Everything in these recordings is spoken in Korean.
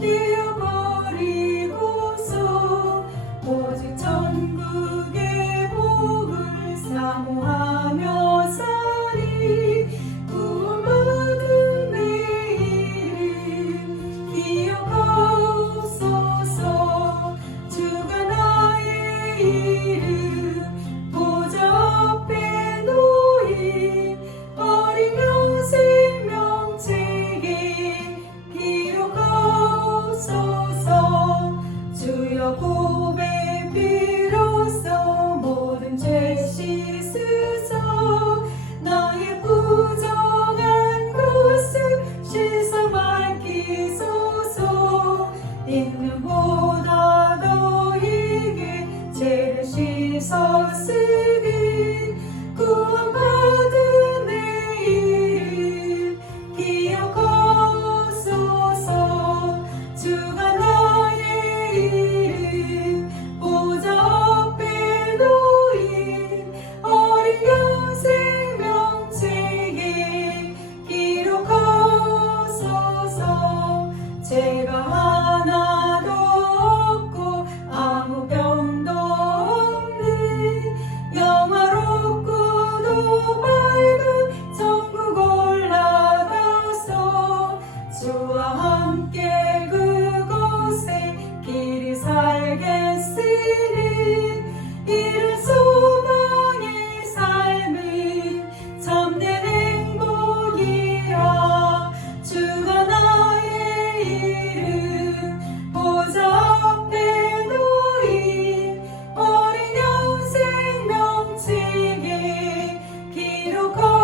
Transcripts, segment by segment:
띄어버리고서 오직 천국의 복을 사모하며 사리. 구원받은 내 이름 기억하옵소서. 주가 나의 이름 보좌 앞에 놓인 어린 생명책에 기록하옵소서. 주여 고백 비로소 모든 죄 씻으소. 나의 부정한 것을 씻어 밝히소서. 있는보다 너에게 죄를 씻었으니 구원받은 내 이름 기억하옵소서. 주가 나의 이름 보좌 앞에 놓인 어린 양 생명책에 기록하옵소서. 죄가 하나도 없고 아무 병도 없는 영화롭고도 밝은 천국 올라가서 주와 함께 그곳에 길이 살겠으니 이른 소망의 삶은 참된 행복이라. 주가 나의 이름 보좌 앞에 놓인 어린 양 생명책에 기록하옵소서.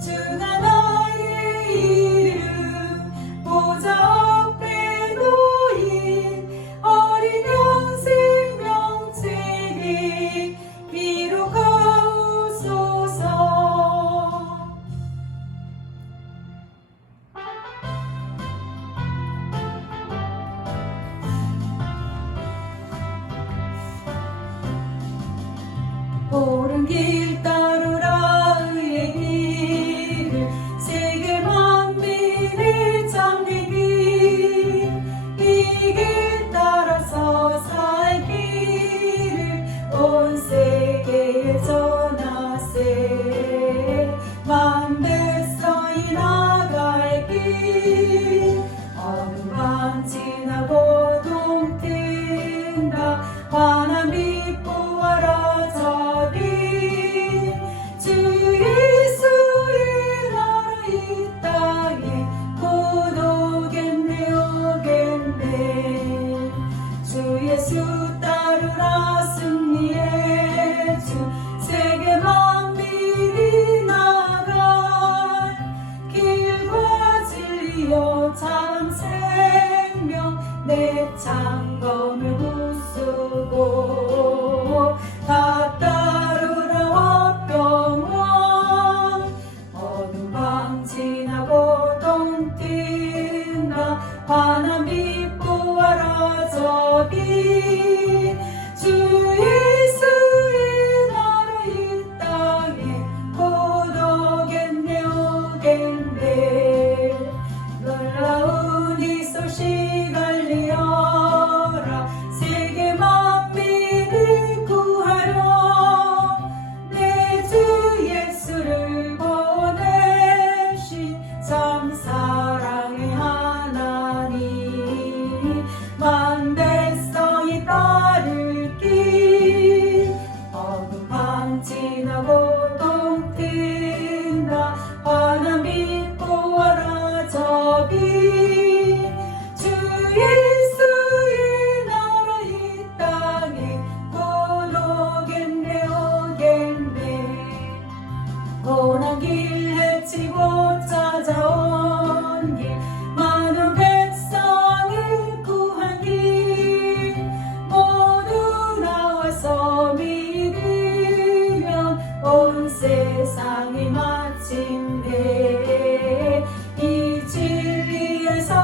주가 나의 이름 보좌 앞에 놓인 어린 양 생명책에 기록하옵소서. 옳은 길 따르라 의의 길을 세계 만민의 참된 길. 이 길 따라서 살 길을 온 세계에 전하세. 만 백성이 나갈 길 어느 밤 지나고 동뜬다. 환한 빛 보아라 저리. 주 예수의 나라 이 땅에 곧 오겠네 오겠네. 주 예수 따르라 승리의 주. 세계 만민이 나갈 길과 진리요 참 생명. 내 창검을 부수고 다 따르라 화평왕. 어느 밤 지나고 동뜬다. 환한 빛 보아라 저기. 주 예수의 나라 이 땅에 곧 오겠네 오겠네. 놀라운 이 소식 알리어라. 세계 만민을 구하려 내 주 예수를 보내신 참 사랑의 하나님. 만 백성이 따를 길 어느 밤 지나고 동뜬다. 환한 빛 보아라 저기. 주 예수의 나라 이 땅에 곧 오겠네 오겠네. 고난 길 헤치고 찾아온 길 많은 백성을 구한 길 모두 나와서 믿으면 온 세상이 마침내 이 진리에서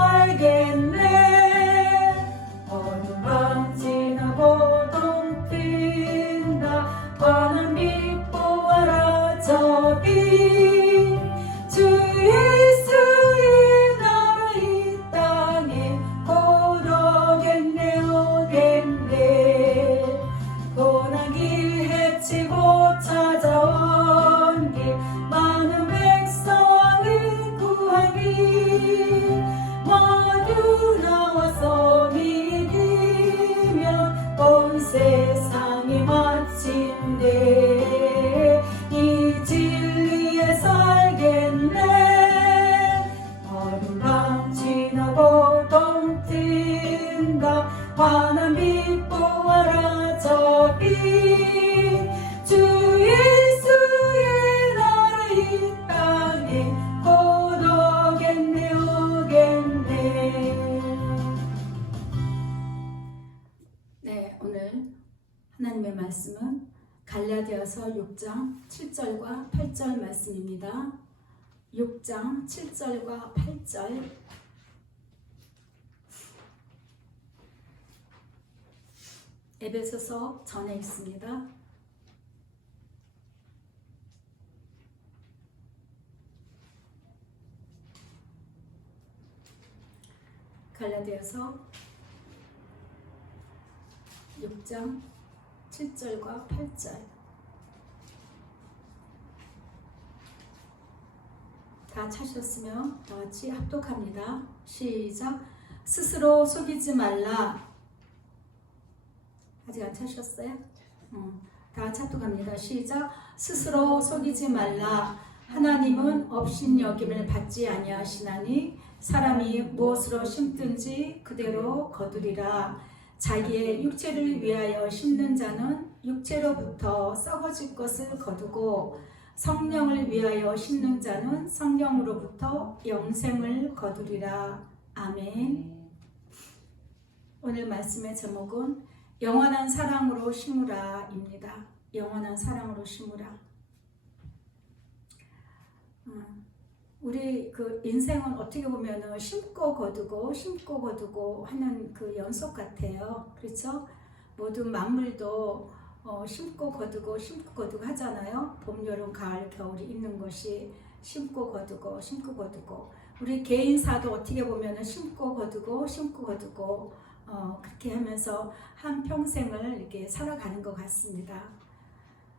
주 예수의 나라 이 땅에 곧 오겠네 오겠네. 네, 오늘 하나님의 말씀은 갈라디아서 6장 7절과 8절 말씀입니다. 6장 7절과 8절. 에베소서 전에 있습니다. 갈라디아서 6장 7절과 8절. 다 찾으셨으면 다 같이 합독합니다. 시작. 스스로 속이지 말라. 아직 안 찾으셨어요? 다 같이 합독합니다. 시작. 스스로 속이지 말라. 하나님은 업신여김을 받지 아니하시나니 사람이 무엇으로 심든지 그대로 거두리라. 자기의 육체를 위하여 심는 자는 육체로부터 썩어질 것을 거두고 성령을 위하여 심는 자는 성령으로부터 영생을 거두리라. 아멘. 오늘 말씀의 제목은 영원한 사랑으로 심으라 입니다. 영원한 사랑으로 심으라. 우리 그 인생은 어떻게 보면은 심고 거두고 하는 그 연속 같아요. 그렇죠? 모든 만물도 심고 거두고 하잖아요. 봄, 여름, 가을, 겨울이 있는 것이 심고 거두고. 우리 개인사도 어떻게 보면은 심고 거두고 그렇게 하면서 한 평생을 이렇게 살아가는 것 같습니다.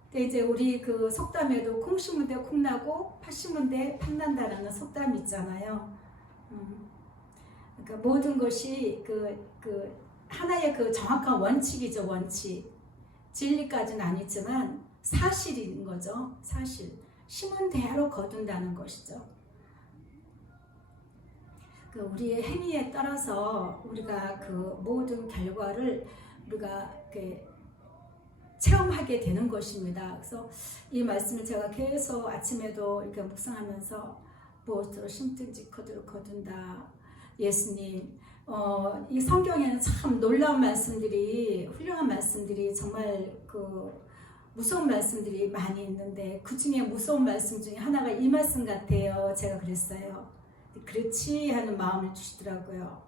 근데 이제 우리 그 속담에도 콩 심은 데 콩 나고 팥 심은 데 팥 난다라는 속담이 있잖아요. 그러니까 모든 것이 그 하나의 그 정확한 원칙이죠, 원칙. 진리까지는 아니지만 사실인 거죠, 사실. 심은 대로 거둔다는 것이죠. 그 우리의 행위에 따라서 우리가 그 모든 결과를 우리가 이렇게 체험하게 되는 것입니다. 그래서 이 말씀을 제가 계속 아침에도 이렇게 묵상하면서 무엇으로 심든지 그대로 거둔다. 예수님, 이 성경에는 참 놀라운 말씀들이, 훌륭한 말씀들이, 정말 그 무서운 말씀들이 많이 있는데 그 중에 무서운 말씀 중에 하나가 이 말씀 같아요. 제가 그랬어요. 그렇지 하는 마음을 주시더라고요.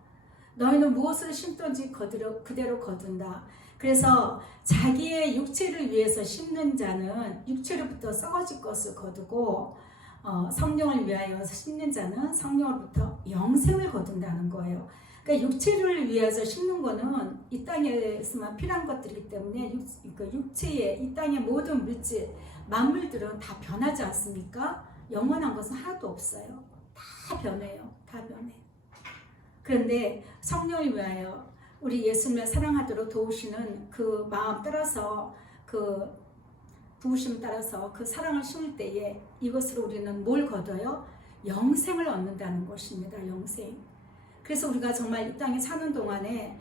너희는 무엇을 심든지 그대로 거둔다. 그래서 자기의 육체를 위해서 심는 자는 육체로부터 썩어질 것을 거두고 성령을 위하여 심는 자는 성령으로부터 영생을 거둔다는 거예요. 그러니까 육체를 위해서 심는 거는 이 땅에서만 필요한 것들이기 때문에 육체의 이 땅의 모든 물질, 만물들은 다 변하지 않습니까? 영원한 것은 하나도 없어요. 다 변해요. 다 변해. 그런데 성령을 위하여 우리 예수님을 사랑하도록 도우시는 그 마음 따라서, 그 부으심 따라서 그 사랑을 심을 때에 이것으로 우리는 뭘 거둬요? 영생을 얻는다는 것입니다. 영생. 그래서 우리가 정말 이 땅에 사는 동안에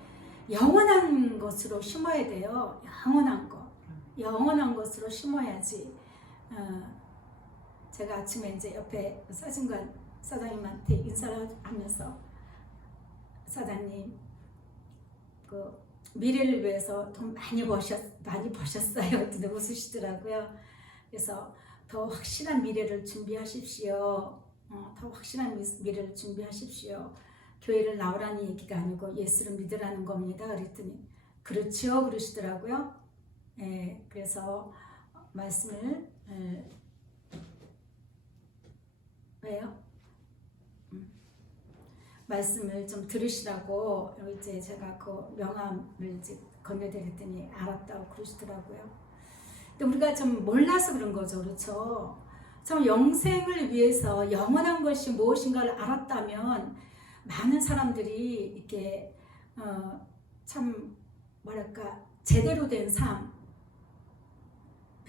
영원한 것으로 심어야 돼요. 영원한 것으로 심어야지. 제가 아침에 이제 옆에 사진관 사장님한테 인사를 하면서, 사장님, 그 미래를 위해서 돈 많이 버셨어요. 그때 웃으시더라고요. 그래서 더 확실한 미래를 준비하십시오. 더 확실한 미래를 준비하십시오. 교회를 나오라는 얘기가 아니고 예수를 믿으라는 겁니다. 그랬더니 그렇지요 그러시더라고요. 예, 그래서 말씀을 왜요? 말씀을 좀 들으시라고 이제 제가 그 명함을 이제 건네드렸더니 알았다고 그러시더라고요. 근데 우리가 좀 몰라서 그런 거죠, 그렇죠? 참 영생을 위해서 영원한 것이 무엇인가를 알았다면 많은 사람들이 이렇게 참 뭐랄까 제대로 된 삶,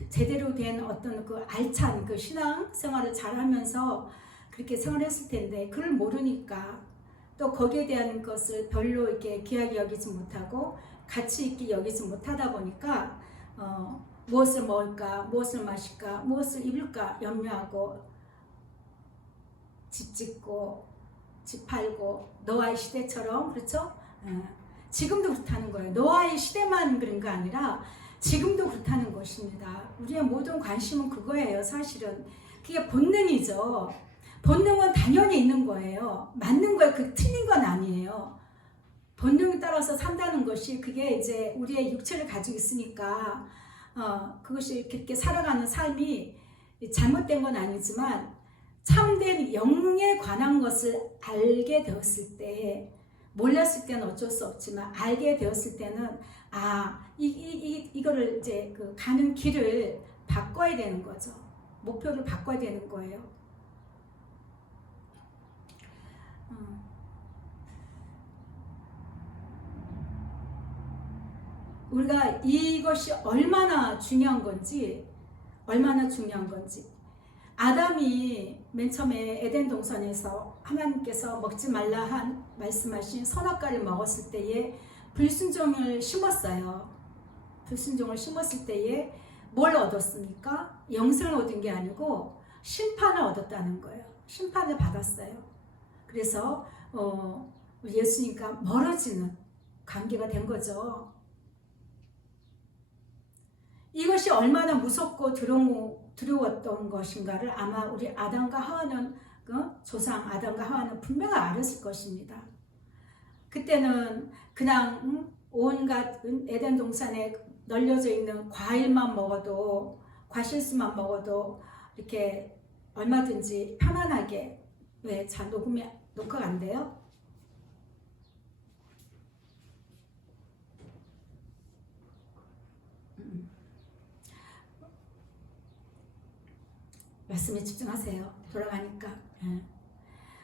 제대로 된 어떤 그 알찬 그 신앙 생활을 잘하면서 그렇게 생활했을 텐데 그걸 모르니까 또 거기에 대한 것을 별로 이렇게 귀하게 여기지 못하고 가치 있게 여기지 못하다 보니까 무엇을 먹을까, 무엇을 마실까, 무엇을 입을까 염려하고 집 짓고 집 팔고 노아의 시대처럼 그렇죠? 지금도 그렇다는 거예요. 노아의 시대만 그런 거 아니라 지금도 그렇다는 것입니다. 우리의 모든 관심은 그거예요. 사실은 그게 본능이죠. 본능은 당연히 있는 거예요. 맞는 거예요. 그 틀린 건 아니에요. 본능에 따라서 산다는 것이 그게 이제 우리의 육체를 가지고 있으니까 그것이 그렇게 살아가는 삶이 잘못된 건 아니지만 참된 영에 관한 것을 알게 되었을 때 몰랐을 때는 어쩔 수 없지만 알게 되었을 때는 이거를 이제 그 가는 길을 바꿔야 되는 거죠. 목표를 바꿔야 되는 거예요. 우리가 이것이 얼마나 중요한 건지 아담이 맨 처음에 에덴 동산에서 하나님께서 먹지 말라 말씀하신 선악과를 먹었을 때에 불순종을 심었어요. 불순종을 심었을 때에 뭘 얻었습니까? 영생을 얻은 게 아니고 심판을 얻었다는 거예요. 심판을 받았어요. 그래서 예수님과 멀어지는 관계가 된 거죠. 이것이 얼마나 무섭고 두려웠던 것인가를 아마 우리 아담과 하와는 조상 아담과 하와는 분명히 알았을 것입니다. 그때는 그냥 온갖 에덴 동산에 널려져 있는 과일만 먹어도 과실수만 먹어도 이렇게 얼마든지 편안하게 왜 자 녹화가 안 돼요? 말씀에 집중하세요. 돌아가니까.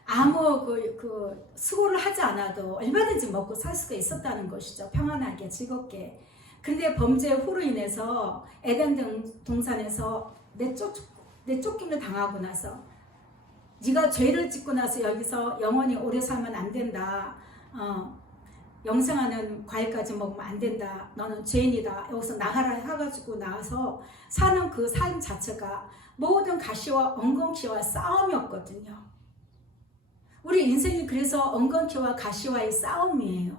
아무 그 수고를 하지 않아도 얼마든지 먹고 살 수가 있었다는 것이죠. 평안하게 즐겁게. 그런데 범죄 후로 인해서 에덴 동산에서 내쫓김을 당하고 나서 네가 죄를 짓고 나서 여기서 영원히 오래 살면 안 된다. 영생하는 과일까지 먹으면 안 된다. 너는 죄인이다. 여기서 나가라 해가지고 나와서 사는 그 삶 자체가 모든 가시와 엉겅퀴와 싸움이었거든요. 우리 인생이 그래서 엉겅퀴와 가시와의 싸움이에요.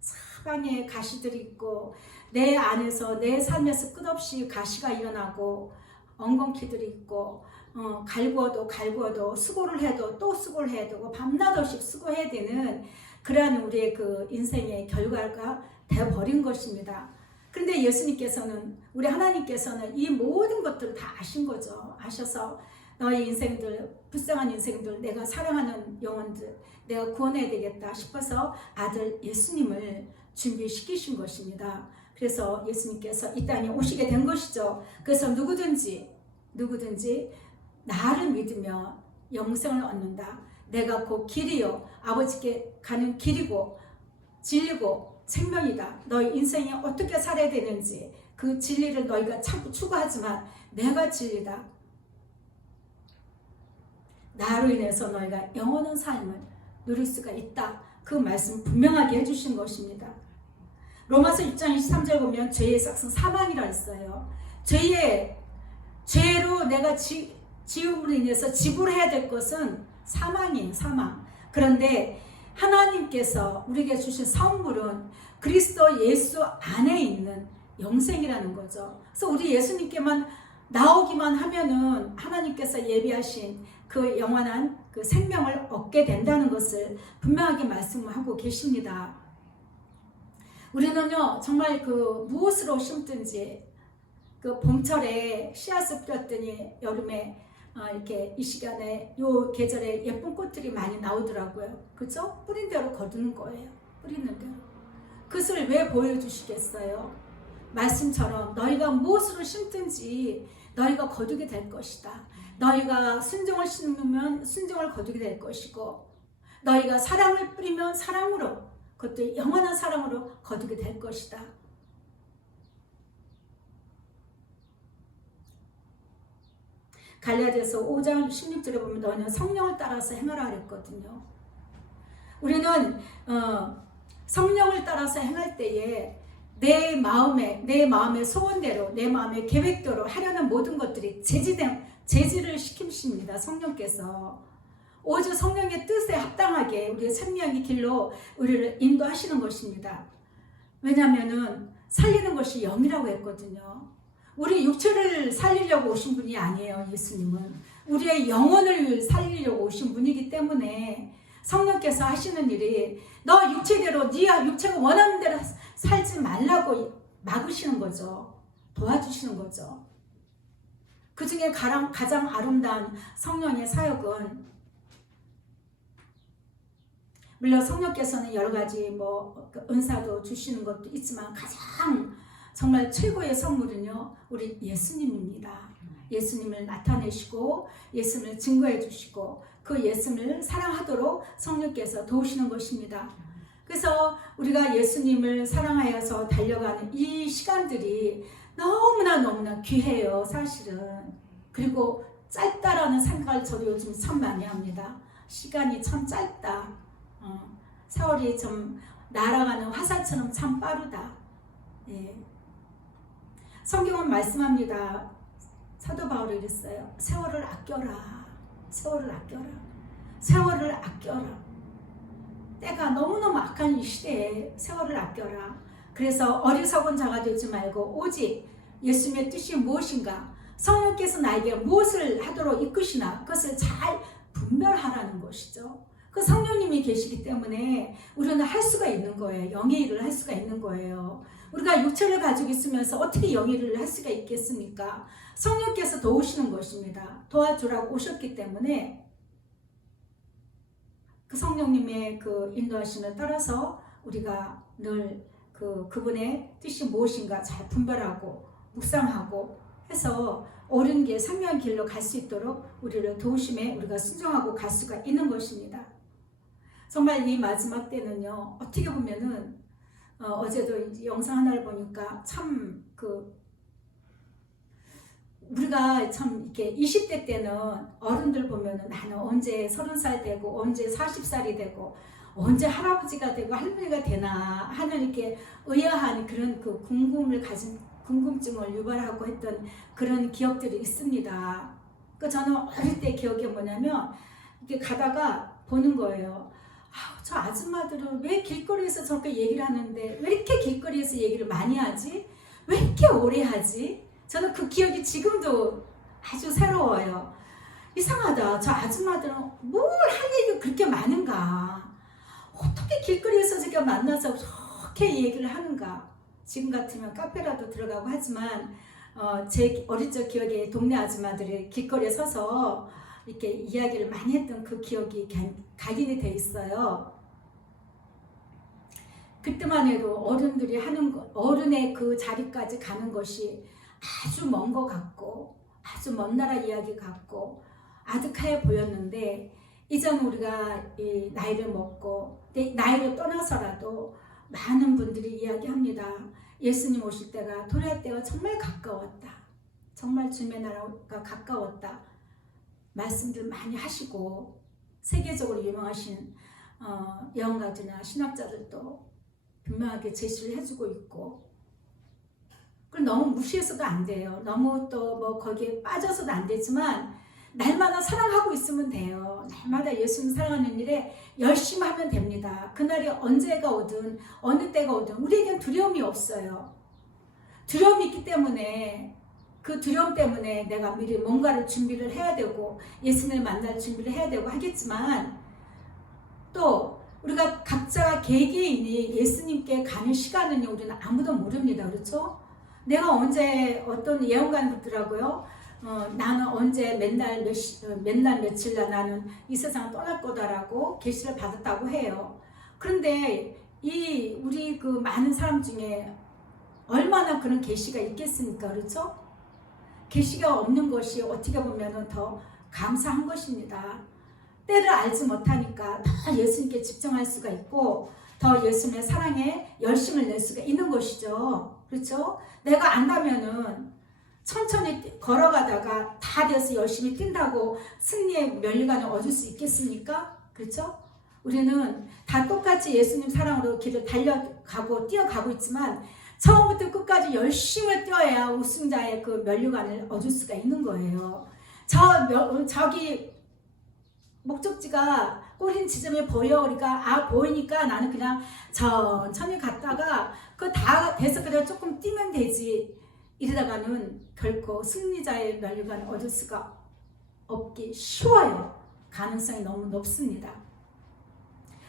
사방에 가시들이 있고 내 안에서 내 삶에서 끝없이 가시가 일어나고 엉겅퀴들이 있고 갈구어도 수고를 해도 또 수고를 해야 되고 밤낮 없이 수고해야 되는 그러한 우리의 그 인생의 결과가 되어버린 것입니다. 그런데 예수님께서는 우리 하나님께서는 이 모든 것들을 다 아신 거죠. 아셔서 너의 인생들 불쌍한 인생들 내가 사랑하는 영혼들 내가 구원해야 되겠다 싶어서 아들 예수님을 준비시키신 것입니다. 그래서 예수님께서 이 땅에 오시게 된 것이죠. 그래서 누구든지 나를 믿으며 영생을 얻는다. 내가 곧 길이요 아버지께 가는 길이고 진리고 생명이다. 너희 인생이 어떻게 살아야 되는지 그 진리를 너희가 자꾸 추구하지만 내가 진리다. 나로 인해서 너희가 영원한 삶을 누릴 수가 있다. 그 말씀 분명하게 해주신 것입니다. 로마서 6장 23절 보면 죄의 삭은 사망이라 했어요. 죄로 내가 지음으로 인해서 지불해야 될 것은 사망이에요. 사망. 그런데 하나님께서 우리에게 주신 선물은 그리스도 예수 안에 있는 영생이라는 거죠. 그래서 우리 예수님께만 나오기만 하면은 하나님께서 예비하신 그 영원한 그 생명을 얻게 된다는 것을 분명하게 말씀하고 계십니다. 우리는요 정말 그 무엇으로 심든지 그 봄철에 씨앗을 뿌렸더니 여름에 이렇게 이 시간에 요 계절에 예쁜 꽃들이 많이 나오더라고요. 그죠? 뿌린 대로 거두는 거예요. 뿌리는 대로. 그것을 왜 보여주시겠어요? 말씀처럼 너희가 무엇으로 심든지 너희가 거두게 될 것이다. 너희가 순종을 심으면 순종을 거두게 될 것이고 너희가 사랑을 뿌리면 사랑으로 그것도 영원한 사랑으로 거두게 될 것이다. 갈라디아서 5장 16절에 보면 너희는 성령을 따라서 행하라 그랬거든요. 우리는 성령을 따라서 행할 때에 내 마음의 소원대로, 내 마음의 계획대로 하려는 모든 것들이 제지를 시키십니다. 성령께서. 오직 성령의 뜻에 합당하게 우리의 생명의 길로 우리를 인도하시는 것입니다. 왜냐하면은 살리는 것이 영이라고 했거든요. 우리 육체를 살리려고 오신 분이 아니에요. 예수님은 우리의 영혼을 살리려고 오신 분이기 때문에 성령께서 하시는 일이 너 육체대로 네 육체가 원하는 대로 살지 말라고 막으시는 거죠. 도와주시는 거죠. 그 중에 가장 아름다운 성령의 사역은, 물론 성령께서는 여러 가지 은사도 주시는 것도 있지만 가장 정말 최고의 선물은요, 우리 예수님입니다. 예수님을 나타내시고 예수님을 증거해 주시고 그 예수님을 사랑하도록 성령께서 도우시는 것입니다. 그래서 우리가 예수님을 사랑하여서 달려가는 이 시간들이 너무나 귀해요, 사실은. 그리고 짧다라는 생각을 저도 요즘 참 많이 합니다. 시간이 참 짧다. 세월이 좀 날아가는 화살처럼 참 빠르다. 예. 성경은 말씀합니다. 사도 바울이 이랬어요. 세월을 아껴라. 세월을 아껴라. 세월을 아껴라. 때가 너무너무 악한 이 시대에 세월을 아껴라. 그래서 어리석은 자가 되지 말고 오직 예수님의 뜻이 무엇인가, 성령께서 나에게 무엇을 하도록 이끄시나 그것을 잘 분별하라는 것이죠. 그 성령님이 계시기 때문에 우리는 할 수가 있는 거예요. 영의 일을 할 수가 있는 거예요. 우리가 육체를 가지고 있으면서 어떻게 영의 일을 할 수가 있겠습니까? 성령께서 도우시는 것입니다. 도와주라고 오셨기 때문에 그 성령님의 그 인도하심을 따라서 우리가 늘 그분의 뜻이 무엇인가 잘 분별하고 묵상하고 해서 옳은 길, 생명의 길로 갈 수 있도록 우리를 도우심에 우리가 순종하고 갈 수가 있는 것입니다. 정말 이 마지막 때는요, 어떻게 보면은 어제도 영상 하나를 보니까 참 우리가 참 이렇게 20대 때는 어른들 보면은 나는 언제 30살 되고 언제 40살이 되고 언제 할아버지가 되고 할머니가 되나 하는 이렇게 의아한 그런 그 궁금증을 유발하고 했던 그런 기억들이 있습니다. 저는 어릴 때 기억이 뭐냐면 이렇게 가다가 보는 거예요. 저 아줌마들은 왜 길거리에서 저렇게 얘기를 하는데 왜 이렇게 길거리에서 얘기를 많이 하지? 왜 이렇게 오래 하지? 저는 그 기억이 지금도 아주 새로워요. 이상하다. 저 아줌마들은 뭘 할 얘기가 그렇게 많은가? 어떻게 길거리에서 제가 만나서 저렇게 얘기를 하는가? 지금 같으면 카페라도 들어가고 하지만 제 어릴 적 기억에 동네 아줌마들이 길거리에 서서 이렇게 이야기를 많이 했던 그 기억이 각인이 돼 있어요. 그때만 해도 어른들이 하는 것, 어른의 그 자리까지 가는 것이 아주 먼 것 같고 아주 먼 나라 이야기 같고 아득하게 보였는데, 이전 우리가 이 나이를 먹고 나이를 떠나서라도 많은 분들이 이야기합니다. 예수님 오실 때가, 도래할 때가 정말 가까웠다. 정말 주님의 나라가 가까웠다. 말씀들 많이 하시고 세계적으로 유명하신 예언가들이나 신학자들도 분명하게 제시를 해주고 있고, 그걸 너무 무시해서도 안 돼요. 너무 또 거기에 빠져서도 안 되지만 날마다 사랑하고 있으면 돼요. 날마다 예수님 사랑하는 일에 열심히 하면 됩니다. 그날이 언제가 오든 어느 때가 오든 우리에겐 두려움이 없어요. 두려움이 있기 때문에 그 두려움 때문에 내가 미리 뭔가를 준비를 해야 되고 예수님을 만날 준비를 해야 되고 하겠지만, 또 우리가 각자 개개인이 예수님께 가는 시간은 우리는 아무도 모릅니다. 그렇죠? 내가 언제, 어떤 예언가는 그러더라고요. 나는 언제 맨날 며칠 날 나는 이 세상을 떠날 거다라고 계시를 받았다고 해요. 그런데 우리 그 많은 사람 중에 얼마나 그런 계시가 있겠습니까? 그렇죠? 계시가 없는 것이 어떻게 보면 더 감사한 것입니다. 때를 알지 못하니까 더 예수님께 집중할 수가 있고 더 예수님의 사랑에 열심을 낼 수가 있는 것이죠. 그렇죠? 내가 안다면은 천천히 걸어가다가 다 돼서 열심히 뛴다고 승리의 면류관을 얻을 수 있겠습니까? 그렇죠? 우리는 다 똑같이 예수님 사랑으로 길을 달려가고 뛰어가고 있지만 처음부터 끝까지 열심히 뛰어야 우승자의 그 면류관을 얻을 수가 있는 거예요. 저기 목적지가 꼬린 지점이 보여. 그러니까 보이니까 나는 그냥 천천히 갔다가 그 다 돼서 그냥 조금 뛰면 되지. 이러다가는 결코 승리자의 면류관을 얻을 수가 없기 쉬워요. 가능성이 너무 높습니다.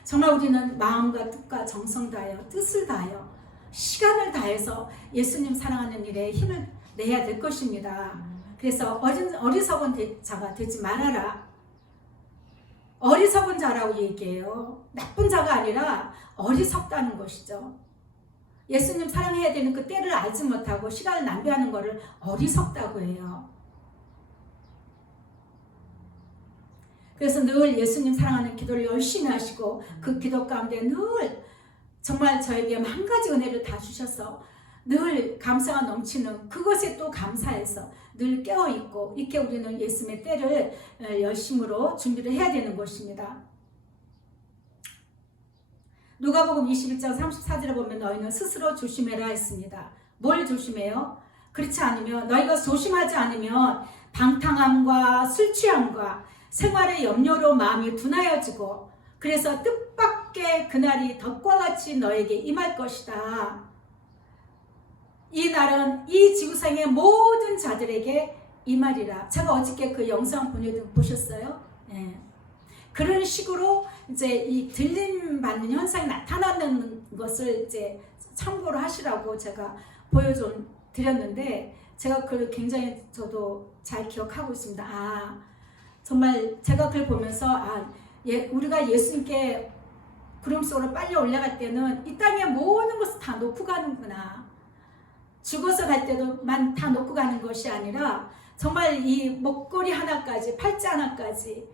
정말 우리는 마음과 뜻과 정성 다하여 뜻을 다하여 시간을 다해서 예수님 사랑하는 일에 힘을 내야 될 것입니다. 그래서 어리석은 자가 되지 말아라. 어리석은 자라고 얘기해요. 나쁜 자가 아니라 어리석다는 것이죠. 예수님 사랑해야 되는 그 때를 알지 못하고 시간을 낭비하는 것을 어리석다고 해요. 그래서 늘 예수님 사랑하는 기도를 열심히 하시고 그 기도 가운데 늘 정말 저에게 한 가지 은혜를 다 주셔서 늘 감사가 넘치는 그것에 또 감사해서 늘 깨어있고 이렇게 우리는 예수님의 때를 열심으로 준비를 해야 되는 것입니다. 누가복음 21장 34절에 보면 너희는 스스로 조심해라 했습니다. 뭘 조심해요? 그렇지 않으면 너희가 조심하지 않으면 방탕함과 술 취함과 생활의 염려로 마음이 둔하여지고 그래서 뜻밖의 그날이 덕과 같이 너에게 임할 것이다. 이 날은 이 지구상의 모든 자들에게 임하리라. 제가 어저께 그 영상 보셨어요? 네. 그런 식으로 이제 이 들림 받는 현상이 나타나는 것을 이제 참고로 하시라고 제가 보여드렸는데 제가 그걸 굉장히 저도 잘 기억하고 있습니다. 정말 제가 그걸 보면서 우리가 예수님께 구름 속으로 빨리 올라갈 때는 이 땅의 모든 것을 다 놓고 가는구나. 죽어서 갈 때도만 다 놓고 가는 것이 아니라 정말 이 목걸이 하나까지 팔자 하나까지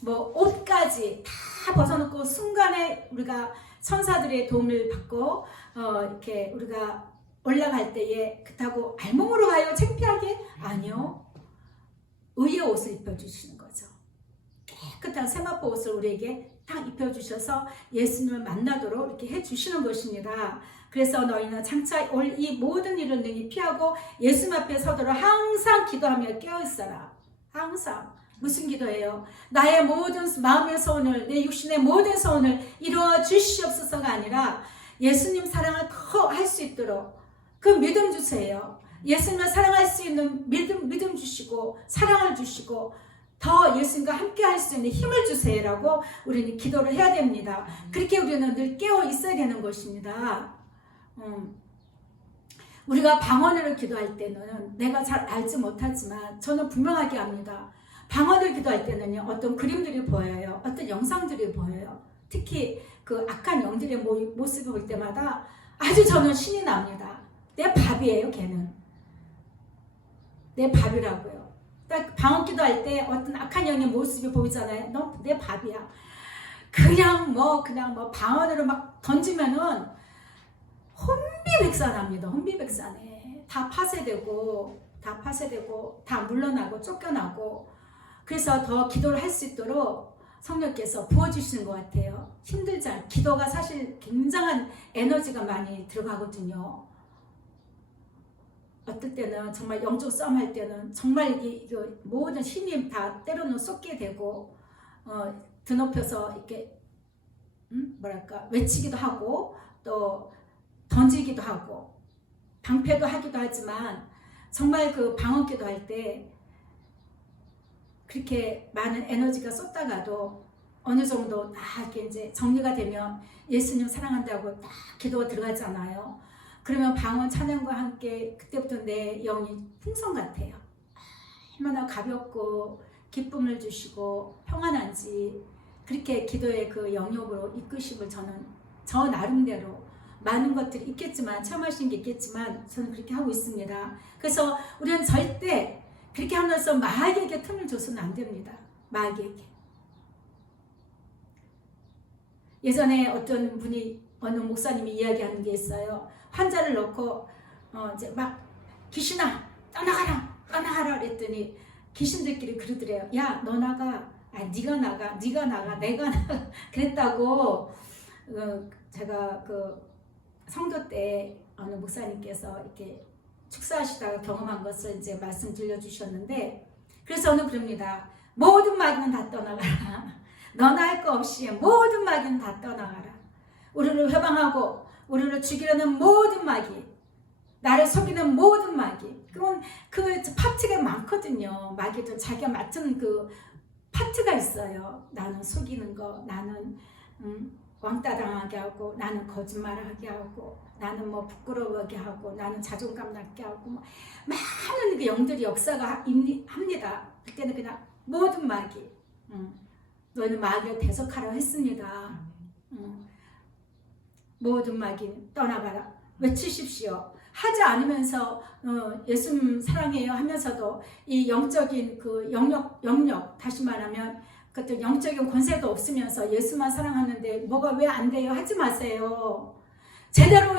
뭐 옷까지 다 벗어놓고 순간에 우리가 천사들의 도움을 받고 이렇게 우리가 올라갈 때에 그렇다고 알몸으로 가요? 창피하게? 아니요. 의의 옷을 입혀주시는 거죠. 깨끗한 세마포 옷을 우리에게 딱 입혀주셔서 예수님을 만나도록 이렇게 해주시는 것입니다. 그래서 너희는 장차 올 이 모든 일을 능히 피하고 예수님 앞에 서도록 항상 기도하며 깨어있어라. 항상. 무슨 기도예요? 나의 모든 마음의 소원을, 내 육신의 모든 소원을 이루어 주시옵소서가 아니라 예수님 사랑을 더 할 수 있도록 그 믿음 주세요. 예수님을 사랑할 수 있는 믿음 주시고 사랑을 주시고 더 예수님과 함께 할 수 있는 힘을 주세요라고 우리는 기도를 해야 됩니다. 그렇게 우리는 늘 깨어 있어야 되는 것입니다. 우리가 방언으로 기도할 때는 내가 잘 알지 못하지만 저는 분명하게 압니다. 방언을 기도할 때는요, 어떤 그림들이 보여요. 어떤 영상들이 보여요. 특히 그 악한 영들의 모습을 볼 때마다 아주 저는 신이 납니다. 내 밥이에요, 걔는. 내 밥이라고요. 딱 방언 기도할 때 어떤 악한 영의 모습이 보이잖아요. 너 내 밥이야. 그냥 뭐 방언으로 막 던지면은 혼비백산합니다. 혼비백산해. 다 파쇄되고 다 물러나고 쫓겨나고 그래서 더 기도를 할 수 있도록 성령께서 부어주시는 것 같아요. 힘들지 않아요. 기도가 사실 굉장한 에너지가 많이 들어가거든요. 어떨 때는 정말 영적 싸움 할 때는 정말 이거 모든 힘이 다 때로는 쏟게 되고 드높여서 이렇게 외치기도 하고 또 던지기도 하고 방패도 하기도 하지만 정말 그 방언기도 할 때 그렇게 많은 에너지가 쏟다가도 어느 정도 다 이렇게 이제 정리가 되면 예수님 사랑한다고 딱 기도가 들어가잖아요. 그러면 방언 찬양과 함께 그때부터 내 영이 풍선 같아요. 얼마나 가볍고 기쁨을 주시고 평안한지 그렇게 기도의 그 영역으로 이끄심을 저는 저 나름대로 많은 것들이 있겠지만 체험하신 게 있겠지만 저는 그렇게 하고 있습니다. 그래서 우리는 절대 그렇게 하면서 마귀에게 틈을 줘서는 안 됩니다. 마귀에게. 예전에 어떤 분이 어느 목사님이 이야기하는 게 있어요. 환자를 놓고 이제 막 귀신아 떠나가라 그랬더니 귀신들끼리 그러더래요. 야 너 나가. 네가 나가. 내가 나가. 그랬다고 제가 그 성도 때 어느 목사님께서 이렇게 축사하시다가 경험한 것을 이제 말씀 들려주셨는데, 그래서 저는 그럽니다. 모든 마귀는 다 떠나가라. 너나 할 거 없이 모든 마귀는 다 떠나가라. 우리를 회방하고 우리를 죽이려는 모든 마귀, 나를 속이는 모든 마귀. 그건 그 파트가 많거든요. 마귀도 자기가 맡은 그 파트가 있어요. 나는 속이는 거, 나는 왕따 당하게 하고, 나는 거짓말하게 하고, 나는 뭐 부끄러워하게 하고, 나는 자존감 낮게 하고, 뭐 많은 그 영들이 역사가 합니다. 그때는 그냥 모든 마귀, 너희는 마귀를 대적하라 했습니다. 모든 마귀 떠나가라 외치십시오. 하지 않으면서 예수님 사랑해요 하면서도 이 영적인 그 영역 다시 말하면 그것도 영적인 권세도 없으면서 예수만 사랑하는데 뭐가 왜 안 돼요? 하지 마세요. 제대로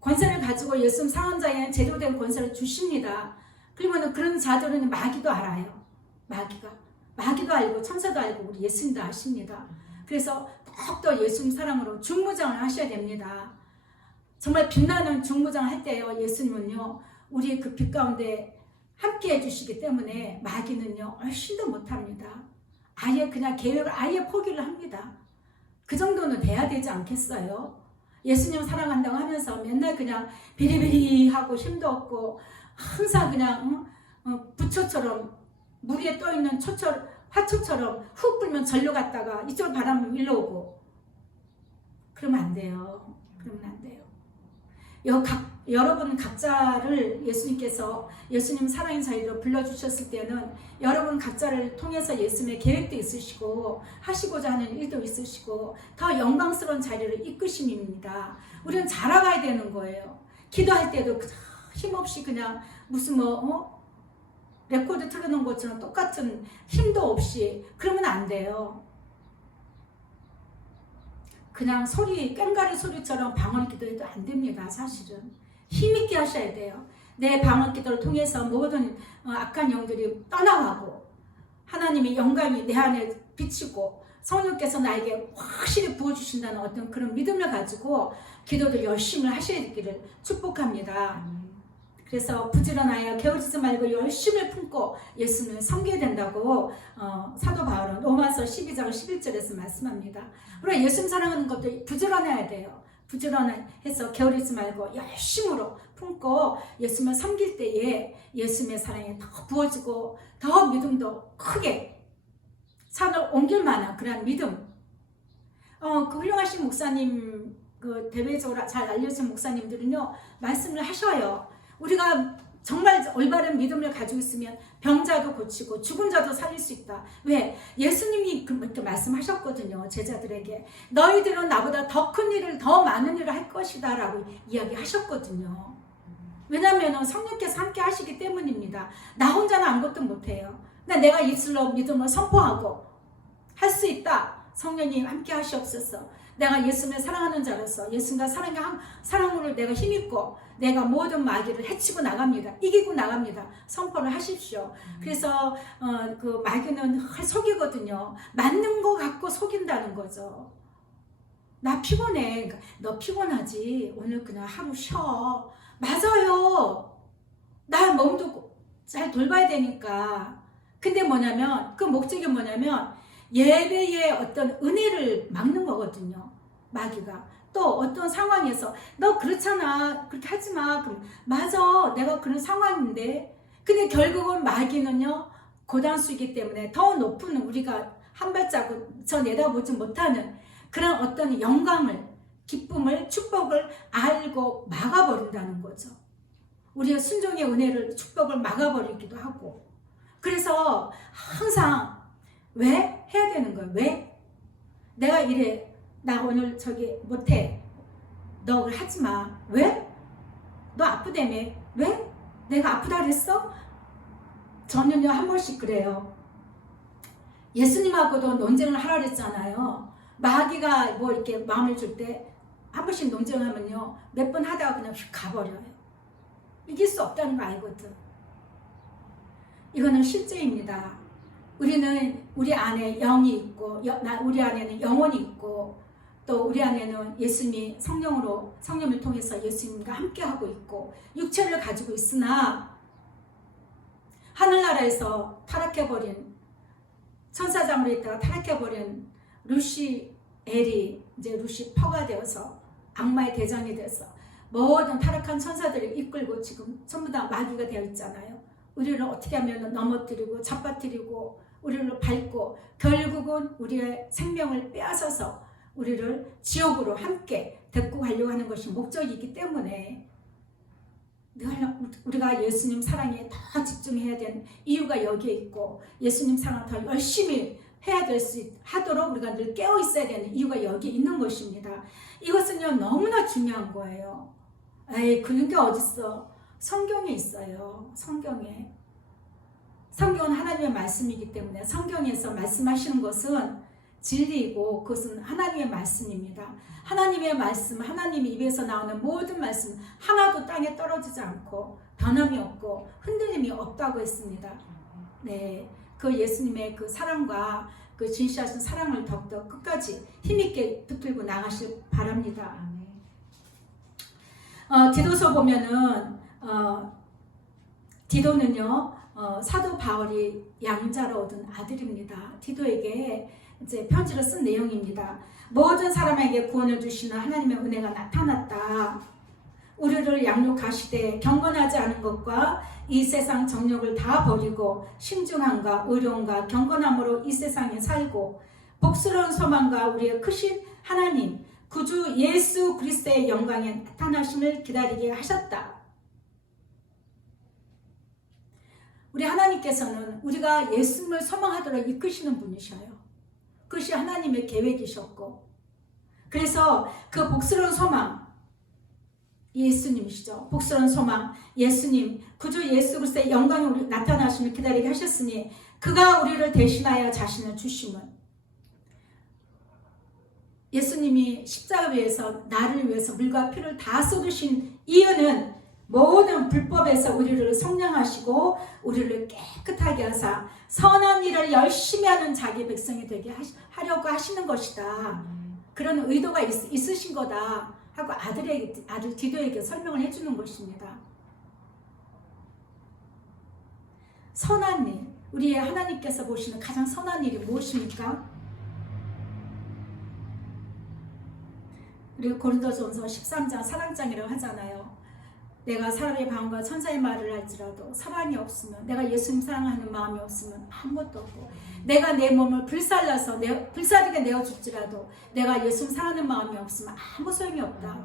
권세를 가지고 예수님 사랑하는 자에게는 제대로 된 권세를 주십니다. 그러면 그런 자들은 마귀도 알아요. 마귀도 알고 천사도 알고 우리 예수님도 아십니다. 그래서 더욱더 예수님 사랑으로 중무장을 하셔야 됩니다. 정말 빛나는 중무장 할 때요, 예수님은요 우리의 그 빛 가운데 함께 해주시기 때문에 마귀는요 얼씬도 못합니다. 아예 그냥 계획을 아예 포기를 합니다. 그 정도는 돼야 되지 않겠어요? 예수님 사랑한다고 하면서 맨날 그냥 비리비리하고 힘도 없고 항상 그냥 부초처럼 물 위에 떠있는 화초처럼 훅 불면 절로 갔다가 이쪽으로 바람이 일로 오고 그러면 안 돼요. 여러분 각자를 예수님께서 예수님 사랑의 자리로 불러주셨을 때는 여러분 각자를 통해서 예수님의 계획도 있으시고 하시고자 하는 일도 있으시고 더 영광스러운 자리를 이끄심입니다. 우리는 자라가야 되는 거예요. 기도할 때도 힘없이 그냥 무슨 레코드 틀어놓은 것처럼 똑같은 힘도 없이 그러면 안 돼요. 그냥 꽹과리 소리처럼 방언 기도해도 안 됩니다. 사실은 힘있게 하셔야 돼요. 내 방언 기도를 통해서 모든 악한 영들이 떠나가고 하나님의 영광이 내 안에 비치고 성령께서 나에게 확실히 부어주신다는 어떤 그런 믿음을 가지고 기도를 열심히 하시기를 축복합니다. 그래서 부지런하여 게으르지 말고 열심을 품고 예수님을 섬겨야 된다고 사도 바울은 로마서 12장 11절에서 말씀합니다. 우리가 예수님 사랑하는 것도 부지런해야 돼요. 부지런해서 게으르지 말고 열심으로 품고 예수님을 섬길 때에 예수님의 사랑이 더 부어지고 더 믿음도 크게 산을 옮길 만한 그런 믿음. 그 훌륭하신 목사님, 그 대외적으로 잘 알려진 목사님들은요 말씀을 하셔요. 우리가 정말 올바른 믿음을 가지고 있으면 병자도 고치고 죽은 자도 살릴 수 있다. 왜? 예수님이 그렇게 말씀하셨거든요. 제자들에게 너희들은 나보다 더 큰 일을 더 많은 일을 할 것이다 라고 이야기하셨거든요. 왜냐하면 성령께서 함께 하시기 때문입니다. 나 혼자는 아무것도 못해요. 내가 이슬로 믿음을 선포하고 할 수 있다. 성령님 함께 하시옵소서. 내가 예수님을 사랑하는 자로서 예수님과 사랑으로 내가 힘있고 내가 모든 마귀를 해치고 나갑니다. 이기고 나갑니다. 선포를 하십시오. 그래서 그 마귀는 속이거든요. 맞는 거 갖고 속인다는 거죠. 나 피곤해. 너 피곤하지? 오늘 그냥 하루 쉬어. 맞아요. 나 몸도 잘 돌봐야 되니까. 근데 뭐냐면 그 목적이 뭐냐면 예배의 어떤 은혜를 막는 거거든요. 마귀가. 또 어떤 상황에서 너 그렇잖아. 그렇게 하지 마. 그럼 맞아. 내가 그런 상황인데. 근데 결국은 마귀는요. 고단수이기 때문에 더 높은 우리가 한 발자국 저 내다보지 못하는 그런 어떤 영광을 기쁨을 축복을 알고 막아버린다는 거죠. 우리의 순종의 은혜를 축복을 막아버리기도 하고. 그래서 항상 왜? 해야 되는 거야. 왜? 내가 이래. 나 오늘 저기 못해. 너 그걸 하지 마. 왜? 너 아프다며. 왜? 내가 아프다 그랬어? 저는요 한 번씩 그래요. 예수님하고도 논쟁을 하라 그랬잖아요. 마귀가 뭐 이렇게 마음을 줄 때 한 번씩 논쟁하면요 몇 번 하다가 그냥 휙 가버려요. 이길 수 없다는 거 알거든. 이거는 실제입니다. 우리는 우리 안에 영이 있고 우리 안에는 영혼이 있고 또 우리 안에는 예수님이 성령을 통해서 예수님과 함께하고 있고 육체를 가지고 있으나 하늘나라에서 타락해버린 천사장으로 있다가 타락해버린 루시엘이 이제 루시퍼가 되어서 악마의 대장이 돼서 모든 타락한 천사들을 이끌고 지금 전부 다 마귀가 되어 있잖아요. 우리를 어떻게 하면 넘어뜨리고 잡아뜨리고 우리를 밟고 결국은 우리의 생명을 빼앗아서 우리를 지옥으로 함께 데리고 가려고 하는 것이 목적이기 때문에 우리가 예수님 사랑에 더 집중해야 되는 이유가 여기에 있고 예수님 사랑을 더 열심히 해야 하도록 우리가 늘 깨어 있어야 되는 이유가 여기에 있는 것입니다. 이것은요 너무나 중요한 거예요. 그런 게 어딨어? 성경에 있어요. 성경은 하나님의 말씀이기 때문에 성경에서 말씀하시는 것은 진리이고 그것은 하나님의 말씀입니다. 하나님의 말씀, 하나님의 입에서 나오는 모든 말씀 하나도 땅에 떨어지지 않고 변함이 없고 흔들림이 없다고 했습니다. 네, 그 예수님의 그 사랑과 그 진실하신 사랑을 더욱더 끝까지 힘있게 붙들고 나가실 바랍니다. 디도서 보면은 디도는요 사도 바울이 양자로 얻은 아들입니다. 디도에게 이제 편지를 쓴 내용입니다. 모든 사람에게 구원을 주시는 하나님의 은혜가 나타났다. 우리를 양육하시되 경건하지 않은 것과 이 세상 정욕을 다 버리고 신중함과 의로움과 경건함으로 이 세상에 살고 복스러운 소망과 우리의 크신 하나님 구주 예수 그리스도의 영광에 나타나심을 기다리게 하셨다. 우리 하나님께서는 우리가 예수님을 소망하도록 이끄시는 분이셔요. 그것이 하나님의 계획이셨고 그래서 그 복스러운 소망 예수님이시죠. 복스러운 소망 예수님 구주 예수 그리스도의 영광이 나타나심을 기다리게 하셨으니 그가 우리를 대신하여 자신을 주심은 예수님이 십자가 위에서 나를 위해서 물과 피를 다 쏟으신 이유는 모든 불법에서 우리를 성량하시고 우리를 깨끗하게 하사 선한 일을 열심히 하는 자기 백성이 되게 하려고 하시는 것이다. 그런 의도가 있으신 거다 하고 아들 디도에게 설명을 해주는 것입니다. 선한 일, 우리의 하나님께서 보시는 가장 선한 일이 무엇입니까? 그리고 고린도전서 13장 사랑장이라고 하잖아요. 내가 사람의 마음과 천사의 말을 할지라도 사랑이 없으면 내가 예수님 사랑하는 마음이 없으면 아무것도 없고 내가 내 몸을 불사르게 내어줄지라도 내가 예수님 사랑하는 마음이 없으면 아무 소용이 없다.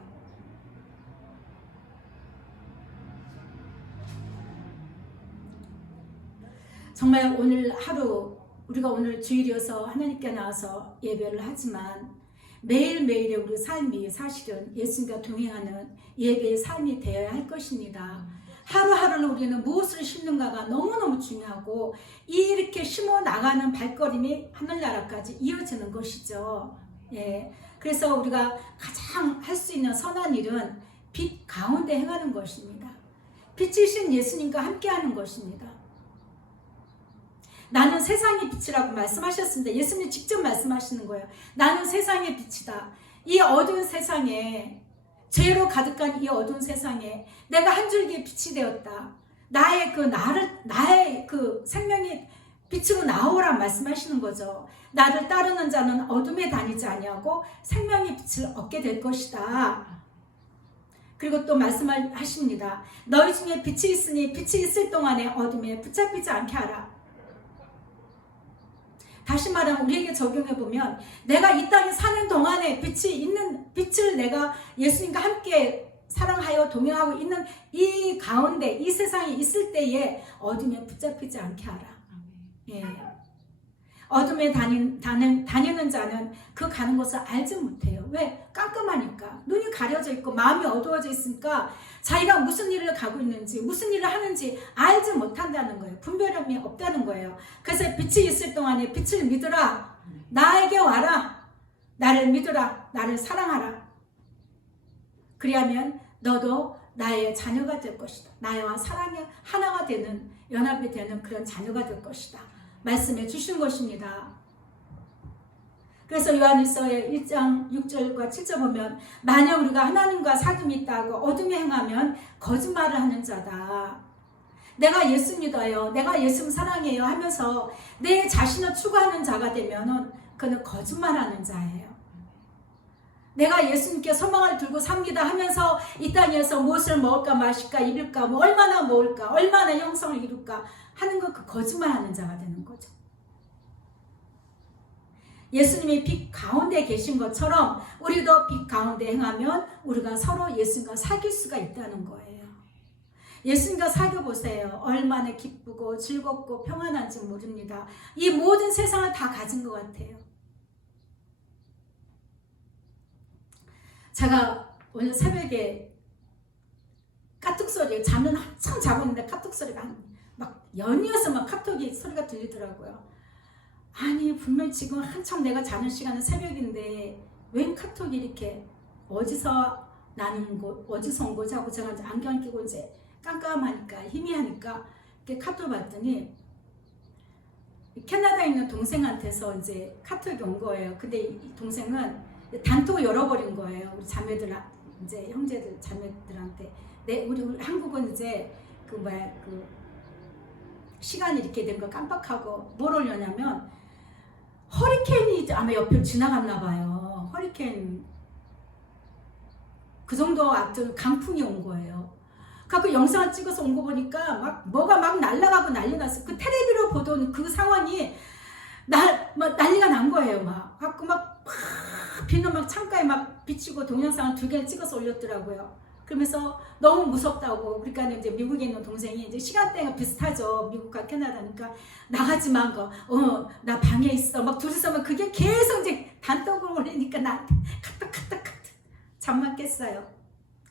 정말 오늘 하루 우리가 오늘 주일이어서 하나님께 나와서 예배를 하지만 매일매일의 우리 삶이 사실은 예수님과 동행하는 예배의 삶이 되어야 할 것입니다. 하루하루는 우리는 무엇을 심는가가 너무너무 중요하고 이렇게 심어 나가는 발걸음이 하늘나라까지 이어지는 것이죠. 예. 그래서 우리가 가장 할 수 있는 선한 일은 빛 가운데 행하는 것입니다. 빛이신 예수님과 함께하는 것입니다. 나는 세상의 빛이라고 말씀하셨습니다. 예수님이 직접 말씀하시는 거예요. 나는 세상의 빛이다. 이 어두운 세상에 죄로 가득한 이 어두운 세상에 내가 한 줄기의 빛이 되었다. 나의 그 생명이 빛으로 나오라 말씀하시는 거죠. 나를 따르는 자는 어둠에 다니지 아니하고 생명의 빛을 얻게 될 것이다. 그리고 또 말씀하십니다. 너희 중에 빛이 있으니 빛이 있을 동안에 어둠에 붙잡히지 않게 하라. 다시 말하면 우리에게 적용해보면 내가 이 땅에 사는 동안에 빛을 내가 예수님과 함께 사랑하여 동행하고 있는 이 가운데 이 세상에 있을 때에 어둠에 붙잡히지 않게 하라. 예. 어둠에 다니는 자는 그 가는 것을 알지 못해요. 왜? 깜깜하니까. 눈이 가려져 있고 마음이 어두워져 있으니까 자기가 무슨 일을 가고 있는지 무슨 일을 하는지 알지 못한다는 거예요. 분별함이 없다는 거예요. 그래서 빛이 있을 동안에 빛을 믿으라. 나에게 와라. 나를 믿으라. 나를 사랑하라. 그리하면 너도 나의 자녀가 될 것이다. 나와 사랑이 하나가 되는 연합이 되는 그런 자녀가 될 것이다. 말씀해 주신 것입니다. 그래서 요한일서의 1장 6절과 7절 보면 만약 우리가 하나님과 사귐이 있다고 어둠에 행하면 거짓말을 하는 자다. 내가 예수 믿어요, 내가 예수 사랑해요 하면서 내 자신을 추구하는 자가 되면은 그는 거짓말하는 자예요. 내가 예수님께 소망을 들고 삽니다 하면서 이 땅에서 무엇을 먹을까 마실까 입을까 뭐 얼마나 모을까 얼마나 형성을 이룰까 하는 거 그 거짓말하는 자가 되는 거죠. 예수님이 빛 가운데 계신 것처럼 우리도 빛 가운데 행하면 우리가 서로 예수님과 사귈 수가 있다는 거예요. 예수님과 사귀어 보세요. 얼마나 기쁘고 즐겁고 평안한지 모릅니다. 이 모든 세상을 다 가진 것 같아요. 제가 오늘 새벽에 카톡 소리, 잠은 한참 자고 있는데 카톡 소리가 막 연이어서 막 카톡이 소리가 들리더라고요. 아니 분명 지금 한참 내가 자는 시간은 새벽인데 웬 카톡이 이렇게 어디서 나는 거 어디서 온 거지 하고 제가 이제 안경 끼고 이제 깜깜하니까 희미하니까 이렇게 카톡 봤더니 캐나다에 있는 동생한테서 이제 카톡이 온 거예요. 근데 이 동생은 단톡을 열어버린 거예요. 우리 자매들 이제 형제들 자매들한테 우리 한국은 이제 그 시간이 이렇게 된 거 깜빡하고 뭘 올려냐면 허리케인이 아마 옆을 지나갔나 봐요. 허리케인 그 정도 앞전 강풍이 온 거예요. 그 영상을 찍어서 온 거 보니까 막 뭐가 막 날아가고 난리 났어요. 그 텔레비로 보던 그 상황이 막 난리가 난 거예요. 막 갖고 막 비는 막 창가에 막 비치고 동영상을 2개를 찍어서 올렸더라고요. 그러면서 너무 무섭다고. 그러니까 이제 미국에 있는 동생이 이제 시간대가 비슷하죠. 미국과 캐나다니까 나가지 마. 나 방에 있어. 막 둘이서 막 그게 계속 이제 단톡을 올리니까 나한테 카톡 잠만 깼어요.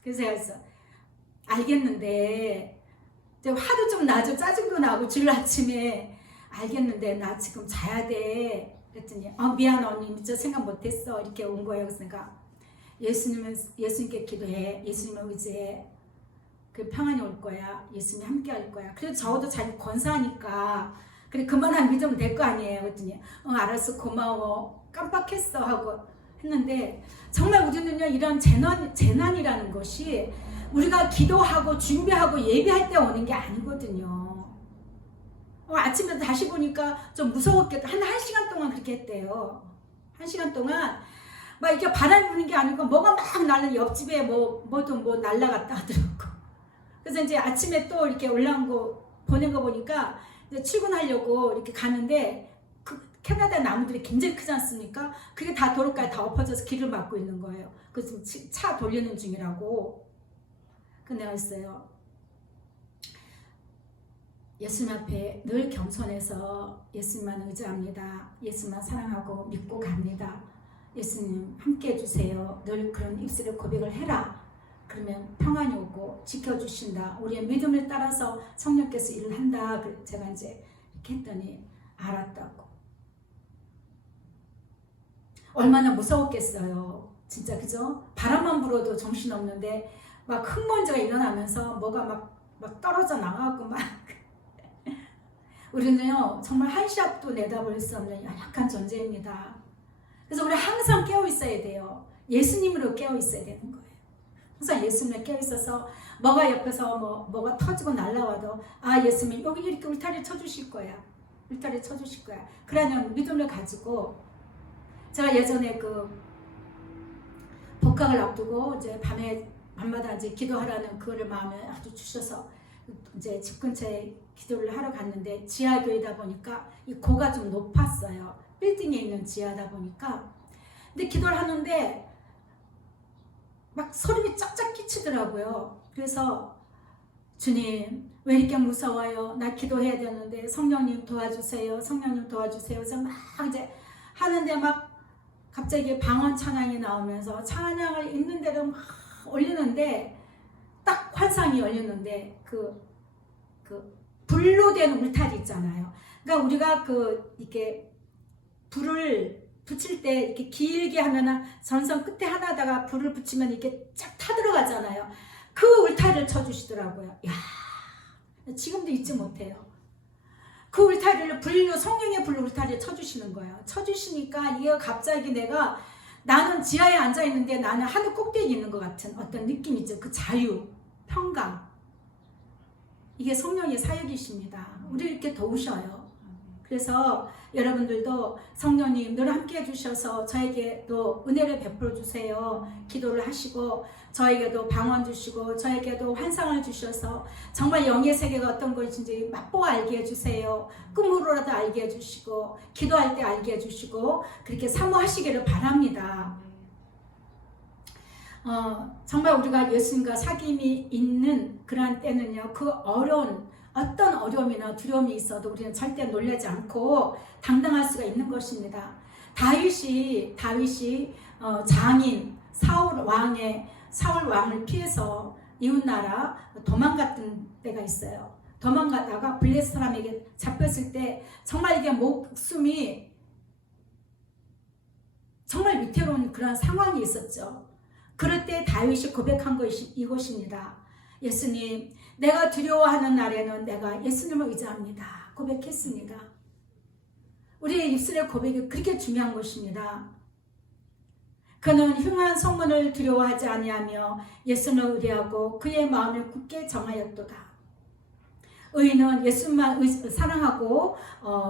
그래서 제가 했어. 알겠는데 화도 좀 나죠. 짜증도 나고 주일 아침에 알겠는데 나 지금 자야 돼. 그랬더니 미안 언니 미처 생각 못했어. 이렇게 온 거예요. 그래서 내가 예수님께 기도해. 예수님을 의지해. 그 평안이 올 거야. 예수님이 함께 할 거야. 그래서 저도 잘 권사하니까 그래 그만한 믿으면 될 거 아니에요. 그랬더니 알았어 고마워. 깜빡했어 하고 했는데 정말 우리는요 이런 재난이라는 것이 우리가 기도하고 준비하고 예비할 때 오는 게 아니거든요. 아침에 다시 보니까 좀 무서웠겠다. 한 시간 동안 그렇게 했대요. 1시간 동안 막 이렇게 바람이 부는 게 아니고 뭐가 막 날라 옆집에 뭐도 날라갔다 하더라고. 그래서 이제 아침에 또 이렇게 올라온 거 보낸 거 보니까 이제 출근하려고 이렇게 가는데 그 캐나다 나무들이 굉장히 크지 않습니까? 그게 다 도로가에 다 엎어져서 길을 막고 있는 거예요. 그래서 차 돌리는 중이라고. 그 내가 했어요. 예수님 앞에 늘 겸손해서 예수님만 의지합니다. 예수님만 사랑하고 믿고 갑니다. 예수님 함께 해주세요. 늘 그런 입술의 고백을 해라. 그러면 평안이 오고 지켜주신다. 우리의 믿음을 따라서 성령께서 일을 한다. 제가 이제 이렇게 했더니 알았다고. 얼마나 무서웠겠어요. 진짜 그죠? 바람만 불어도 정신없는데 막 흙먼지가 일어나면서 뭐가 막 떨어져 나가고 막 우리는요 정말 한 시 앞도 내다볼 수 없는 약한 존재입니다. 그래서 우리 항상 깨어 있어야 돼요. 예수님으로 깨어 있어야 되는 거예요. 항상 예수님을 깨어 있어서 뭐가 옆에서 뭐가 터지고 날라와도 예수님 여기 이렇게 울타리 쳐주실 거야. 울타리 쳐주실 거야. 그러면 믿음을 가지고 제가 예전에 그 복학을 앞두고 이제 밤마다 이제 기도하라는 그거를 마음에 아주 주셔서 이제 집 근처에 기도를 하러 갔는데 지하교회다 보니까 이 고가 좀 높았어요. 빌딩에 있는 지하다 보니까. 근데 기도를 하는데 막 소름이 쫙쫙 끼치더라고요. 그래서 주님 왜 이렇게 무서워요? 나 기도해야 되는데 성령님 도와주세요. 성령님 도와주세요. 그래서 막 이제 하는데 막 갑자기 방언 찬양이 나오면서 찬양을 있는 대로 막 올리는데 딱 환상이 열리는데 그 불로 된 울타리 있잖아요. 그러니까 우리가 이렇게 불을 붙일 때 이렇게 길게 하면은 전선 끝에 하나다가 불을 붙이면 이렇게 쫙 타들어가잖아요. 그 울타리를 쳐주시더라고요. 야, 지금도 잊지 못해요. 그 울타리를 불로, 성령의 불로 울타리에 쳐주시는 거예요. 쳐주시니까 이게 갑자기 나는 지하에 앉아있는데 나는 하늘 꼭대기에 있는 것 같은 어떤 느낌 있죠. 그 자유, 평강. 이게 성령의 사역이십니다. 우리 이렇게 도우셔요. 그래서 여러분들도 성령님 늘 함께 해주셔서 저에게도 은혜를 베풀어 주세요. 기도를 하시고 저에게도 방언 주시고 저에게도 환상을 주셔서 정말 영의 세계가 어떤 것인지 맛보아 알게 해주세요. 꿈으로라도 알게 해주시고 기도할 때 알게 해주시고 그렇게 사모하시기를 바랍니다. 정말 우리가 예수님과 사귐이 있는 그러한 때는요, 그 어떤 어려움이나 두려움이 있어도 우리는 절대 놀라지 않고 당당할 수가 있는 것입니다. 다윗이 장인 사울 왕을 피해서 이웃나라 도망갔던 때가 있어요. 도망가다가 블레셋 사람에게 잡혔을 때 정말 이게 목숨이 정말 위태로운 그런 상황이 있었죠. 그럴 때 다윗이 고백한 것이 이것입니다. 예수님, 내가 두려워하는 날에는 내가 예수님을 의지합니다. 고백했습니다. 우리의 입술의 고백이 그렇게 중요한 것입니다. 그는 흉한 소문을 두려워하지 아니하며 예수님을 의뢰하고 그의 마음을 굳게 정하였도다. 의인은 예수님만 사랑하고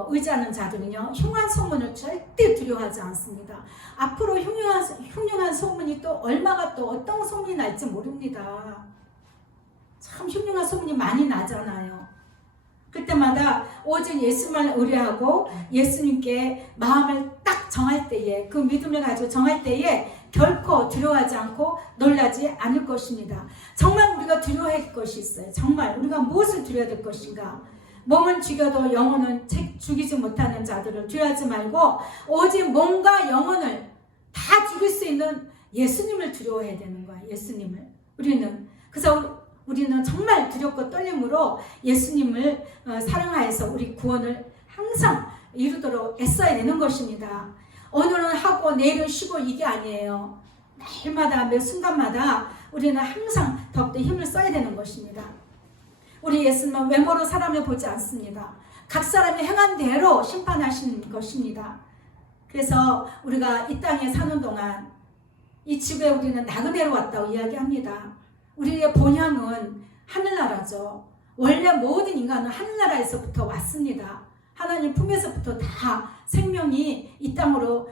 의지하는 자들은요, 흉한 소문을 절대 두려워하지 않습니다. 앞으로 흉흉한 소문이 또 얼마가 또 어떤 소문이 날지 모릅니다. 참 흉흉한 소문이 많이 나잖아요. 그때마다 오직 예수만 의뢰하고 예수님께 마음을 딱 정할 때에, 그 믿음을 가지고 정할 때에 결코 두려워하지 않고 놀라지 않을 것입니다. 정말 우리가 두려워할 것이 있어요. 정말 우리가 무엇을 두려워야 될 것인가? 몸은 죽여도 영혼은 죽이지 못하는 자들을 두려워하지 말고 오직 몸과 영혼을 다 죽일 수 있는 예수님을 두려워해야 되는 거야. 예수님을. 그래서 우리는 정말 두렵고 떨림으로 예수님을 사랑하여서 우리 구원을 항상 이루도록 애써야 되는 것입니다. 오늘은 하고 내일은 쉬고 이게 아니에요. 매일마다 매 순간마다 우리는 항상 더욱더 힘을 써야 되는 것입니다. 우리 예수님은 외모로 사람을 보지 않습니다. 각 사람이 행한 대로 심판하시는 것입니다. 그래서 우리가 이 땅에 사는 동안 이 지구에 우리는 나그네로 왔다고 이야기합니다. 우리의 본향은 하늘나라죠. 원래 모든 인간은 하늘나라에서부터 왔습니다. 하나님 품에서부터 다 생명이 이 땅으로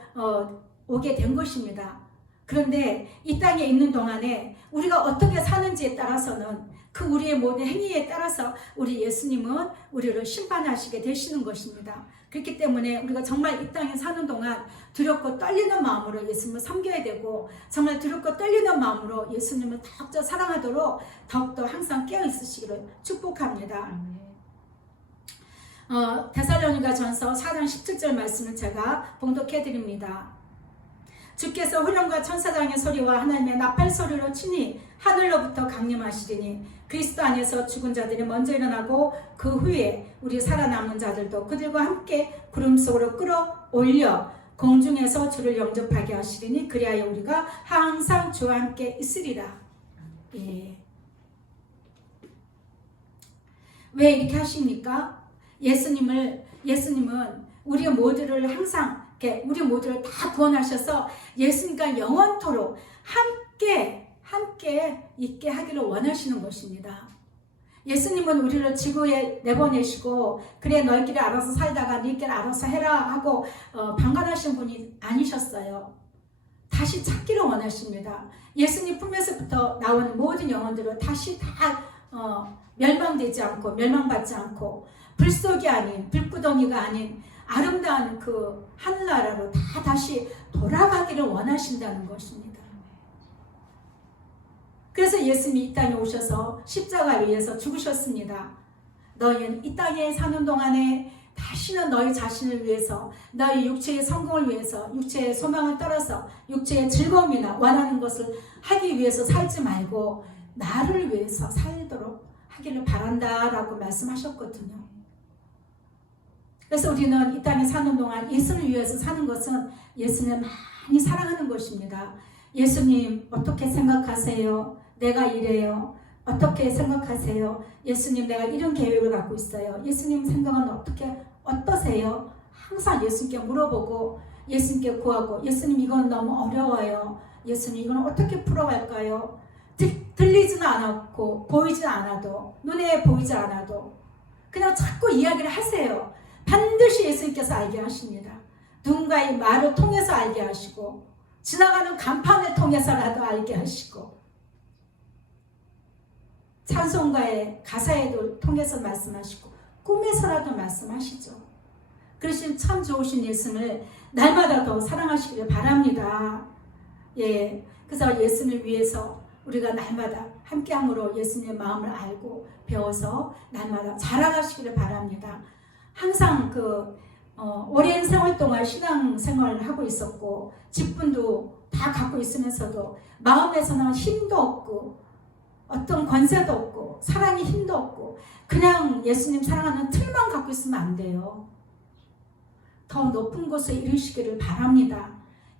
오게 된 것입니다. 그런데 이 땅에 있는 동안에 우리가 어떻게 사는지에 따라서는 그 우리의 모든 행위에 따라서 우리 예수님은 우리를 심판하시게 되시는 것입니다. 그렇기 때문에 우리가 정말 이 땅에 사는 동안 두렵고 떨리는 마음으로 예수님을 섬겨야 되고 정말 두렵고 떨리는 마음으로 예수님을 더욱더 사랑하도록 더욱더 항상 깨어 있으시기를 축복합니다. 데살로니가 전서 4장 17절 말씀을 제가 봉독해 드립니다. 주께서 후렴과 천사장의 소리와 하나님의 나팔 소리로 치니 하늘로부터 강림하시리니 그리스도 안에서 죽은 자들이 먼저 일어나고 그 후에 우리 살아남은 자들도 그들과 함께 구름 속으로 끌어올려 공중에서 주를 영접하게 하시리니 그리하여 우리가 항상 주와 함께 있으리라. 예. 왜 이렇게 하십니까? 예수님은 우리 모두를 항상 우리 모두를 다 구원하셔서 예수님과 영원토록 함께 있게 하기를 원하시는 것입니다. 예수님은 우리를 지구에 내보내시고 그래 너희끼리 알아서 살다가 너희끼리 알아서 해라 하고 방관하신 분이 아니셨어요. 다시 찾기를 원하십니다. 예수님 품에서부터 나오는 모든 영혼들을 다시 다 멸망되지 않고 멸망받지 않고 불속이 아닌 불구덩이가 아닌 아름다운 그 하늘나라로 다시 돌아가기를 원하신다는 것입니다. 그래서 예수님이 이 땅에 오셔서 십자가 위에서 죽으셨습니다. 너희는 이 땅에 사는 동안에 다시는 너희 자신을 위해서 너희 육체의 성공을 위해서 육체의 소망을 따라서 육체의 즐거움이나 원하는 것을 하기 위해서 살지 말고 나를 위해서 살도록 하기를 바란다라고 말씀하셨거든요. 그래서 우리는 이 땅에 사는 동안 예수를 위해서 사는 것은 예수님을 많이 사랑하는 것입니다. 예수님 어떻게 생각하세요? 내가 이래요. 어떻게 생각하세요? 예수님, 내가 이런 계획을 갖고 있어요. 예수님 생각은 어떠세요? 항상 예수님께 물어보고 예수님께 구하고, 예수님 이건 너무 어려워요. 예수님 이건 어떻게 풀어갈까요? 들리지는 않았고 보이지 않아도, 눈에 보이지 않아도 그냥 자꾸 이야기를 하세요. 반드시 예수님께서 알게 하십니다. 누군가의 말을 통해서 알게 하시고, 지나가는 간판을 통해서라도 알게 하시고, 찬송가의 가사에도 통해서 말씀하시고, 꿈에서라도 말씀하시죠. 그러신 참 좋으신 예수님을 날마다 더 사랑하시기를 바랍니다. 예, 그래서 예수님을 위해서 우리가 날마다 함께함으로 예수님의 마음을 알고 배워서 날마다 자라가시기를 바랍니다. 항상 오랜 세월 동안 신앙생활을 하고 있었고 직분도 다 갖고 있으면서도 마음에서는 힘도 없고 어떤 권세도 없고 사랑의 힘도 없고 그냥 예수님 사랑하는 틀만 갖고 있으면 안 돼요. 더 높은 곳에 이르시기를 바랍니다.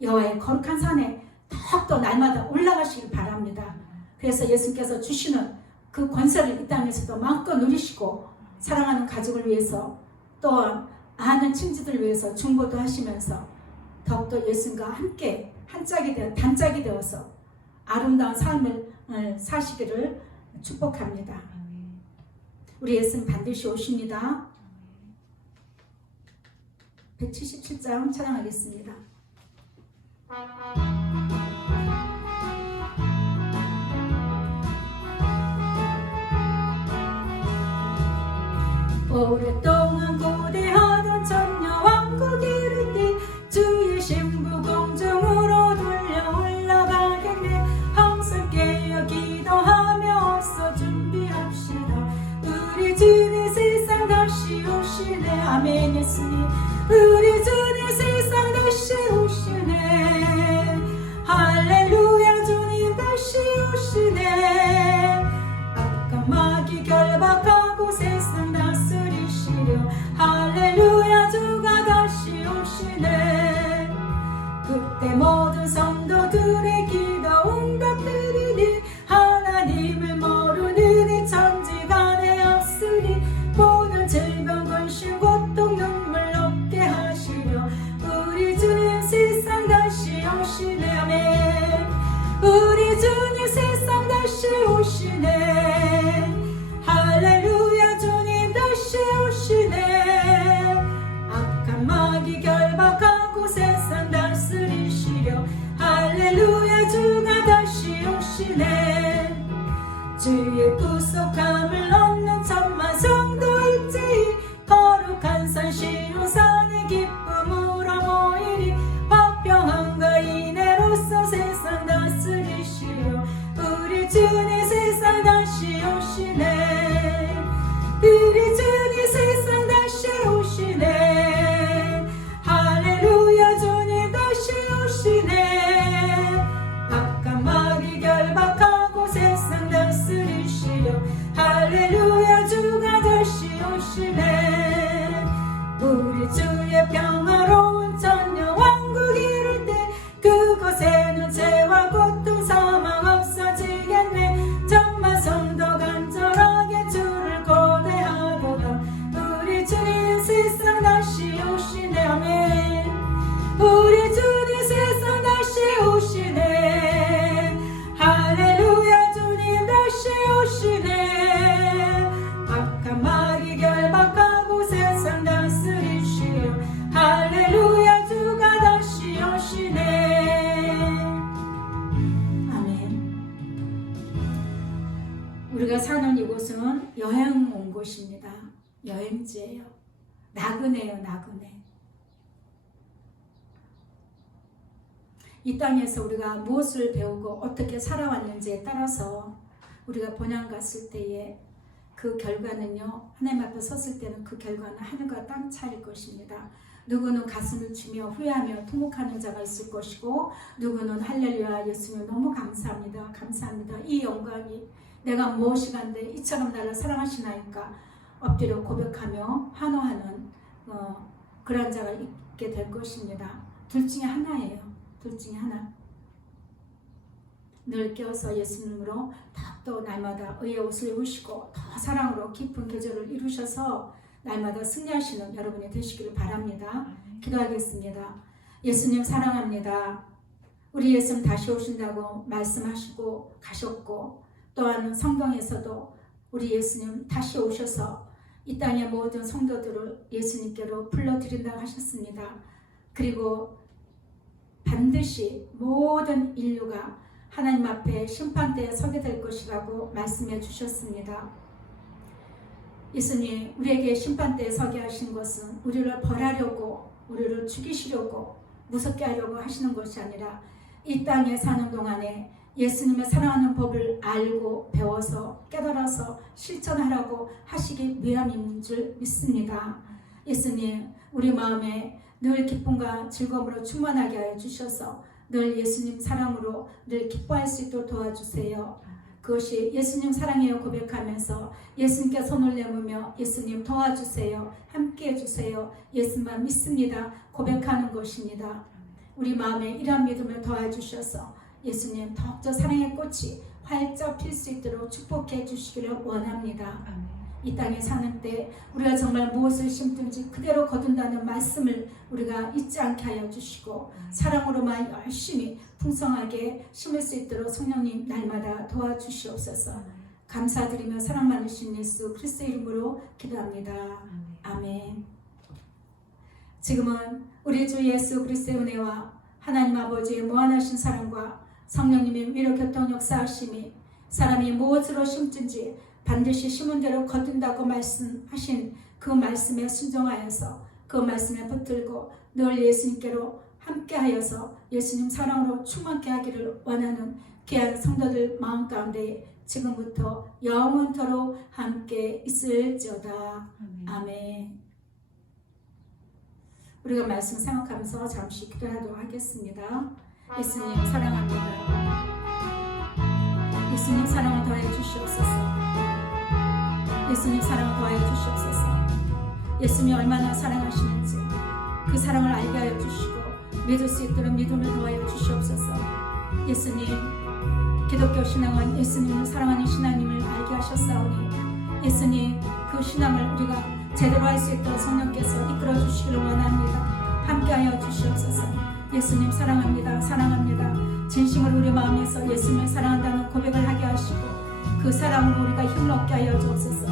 여호와의 거룩한 산에 더욱더 날마다 올라가시길 바랍니다. 그래서 예수님께서 주시는 그 권세를 이 땅에서도 마음껏 누리시고, 사랑하는 가족을 위해서 또한 아는 친지들을 위해서 중보도 하시면서 더욱더 예수님과 함께 단짝이 되어서 아름다운 삶을 사시기를 축복합니다. 우리 예수님 반드시 오십니다. 177장 찬양하겠습니다. 오랫동안 고대하던 천녀 왕국 이르니 주의 신부 공중으로 돌려 올라가겠네. 항상 깨어 기도하며 어서 준비합시다. 우리 주님 세상 다시 오시네. 아멘. 예수님 우리 주님 세상 다시 오시네. 할렐루야. 주님 다시 오시네. 악한 마귀 결박하고 세상 다스리시려. 할렐루야. 주가 다시 오시네. 그때 모든 성도들의 기도 응답되리니 하나님을 모르는 이 천지간에 없으니 모든 질병 근심 고통 눈물 없게 하시려. 우리 주님 세상 다시 오시네. 아멘. 우리 주님 세상 다시 오시네. 할렐루야. 주님 다시 오시네. 악한 마귀 결박하고 세상 다스리시려. 할렐루야. 주가 다시 오시네. 주의 구속함을 얻는 천만 성도일지이 거룩한 산 시온산의 기쁨으로 모이리. 화평함과 인애로서 세상 다스리시려. 우리 주님 세상 다시 오시네. 우리 주님 세상 다시 오시네. 할렐루야. 주님 다시 오시네. 악한 마귀 결박하고 세상 다스리시려. 할렐루야. 주가 다시 오시네. 우리 주의 평화로운 천녀 왕국 이룰 때 그곳에는 죄와 고통 사망 없어지겠네. 정말 성도 간절하게 주를 고대하도다. 우리 주님 세상 다시 오시네. 아멘. 우리 주님 세상 다시 오시네. 할렐루야. 주님 다시 오시네. 악한 마귀 결박하고 세상 다스리시려. 할렐루야. 주가 다시 오시네. 아멘. 우리가 사는 이곳은 여행 온 곳입니다. 여행지예요. 나그네요. 나그네. 이 땅에서 우리가 무엇을 배우고 어떻게 살아왔는지에 따라서 우리가 본향 갔을 때에 그 결과는요, 하나님 앞에 섰을 때는 그 결과는 하늘과 땅 차이일 것입니다. 누구는 가슴을 치며 후회하며 통곡하는 자가 있을 것이고, 누구는 할렐루야 예수님 너무 감사합니다. 감사합니다. 이 영광이 내가 무엇이간데 이처럼 나를 사랑하시나이까 엎드려 고백하며 환호하는 그런 자가 있게 될 것입니다. 둘 중에 하나예요. 둘 중에 하나. 늘 깨어서 예수님으로 더 더욱더 날마다 의의 옷을 입으시고 더 사랑으로 깊은 계절을 이루셔서 날마다 승리하시는 여러분이 되시기를 바랍니다. 기도하겠습니다. 예수님 사랑합니다. 우리 예수님 다시 오신다고 말씀하시고 가셨고, 또한 성경에서도 우리 예수님 다시 오셔서 이 땅의 모든 성도들을 예수님께로 불러들인다고 하셨습니다. 그리고 반드시 모든 인류가 하나님 앞에 심판대에 서게 될 것이라고 말씀해 주셨습니다. 예수님, 우리에게 심판대에 서게 하신 것은 우리를 벌하려고, 우리를 죽이시려고, 무섭게 하려고 하시는 것이 아니라 이 땅에 사는 동안에 예수님의 사랑하는 법을 알고 배워서 깨달아서 실천하라고 하시기 위함인 줄 믿습니다. 예수님, 우리 마음에 늘 기쁨과 즐거움으로 충만하게 하여 주셔서 늘 예수님 사랑으로 늘 기뻐할 수 있도록 도와주세요. 그것이 예수님 사랑해요 고백하면서 예수님께 손을 내밀며 예수님 도와주세요, 함께 해주세요, 예수만 믿습니다 고백하는 것입니다. 우리 마음에 이러한 믿음을 더해주셔서 예수님 더욱더 사랑의 꽃이 활짝 필 수 있도록 축복해 주시기를 원합니다. 이 땅에 사는 때 우리가 정말 무엇을 심든지 그대로 거둔다는 말씀을 우리가 잊지 않게 하여 주시고 사랑으로만 열심히 풍성하게 심을 수 있도록 성령님 날마다 도와주시옵소서. 감사드리며 사랑 많으신 예수 그리스도의 이름으로 기도합니다. 아멘. 지금은 우리 주 예수 그리스도의 은혜와 하나님 아버지의 무한하신 사랑과 성령님의 위로 교통 역사하심이 사람이 무엇으로 심든지 반드시 심은 대로 거둔다고 말씀하신 그 말씀에 순종하여서 그 말씀에 붙들고 늘 예수님께로 함께하여서 예수님 사랑으로 충만케 하기를 원하는 귀한 성도들 마음 가운데 지금부터 영원토록 함께 있을지어다. 아멘. 우리가 말씀 생각하면서 잠시 기도하도록 하겠습니다. 예수님 사랑합니다. 예수님 사랑을 더해 주시옵소서. 예수님 사랑을 더해 주시옵소서. 예수님이 얼마나 사랑하시는지 그 사랑을 알게 하여 주시고 믿을 수 있도록 믿음을 더하여 주시옵소서. 예수님, 기독교 신앙은 예수님을 사랑하는 신앙님을 알게 하셨사오니 예수님 그 신앙을 우리가 제대로 할 수 있도록 성령께서 이끌어 주시기를 원합니다. 함께하여 주시옵소서. 예수님 사랑합니다. 사랑합니다. 진심으로 우리 마음에서 예수님을 사랑한다는 고백을 하게 하시고 그 사랑으로 우리가 힘을 얻게 하여 주옵소서.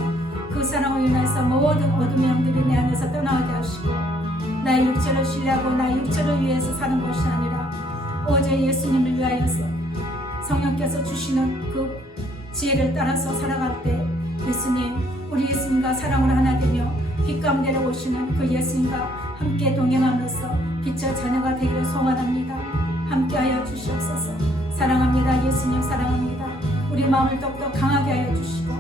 그 사랑으로 인해서 모든 어둠의 영들이 내 안에서 떠나게 하시고 나의 육체를 신뢰하고 나의 육체를 위해서 사는 것이 아니라 오직 예수님을 위하여서 성령께서 주시는 그 지혜를 따라서 살아갈 때 예수님, 우리 예수님과 사랑으로 하나 되며 빛 가운데 오시는 그 예수님과 함께 동행함으로써 빛의 자녀가 되기를 소원합니다. 함께하여 주시옵소서. 사랑합니다. 예수님 사랑합니다. 우리 마음을 더욱더 강하게 하여 주시고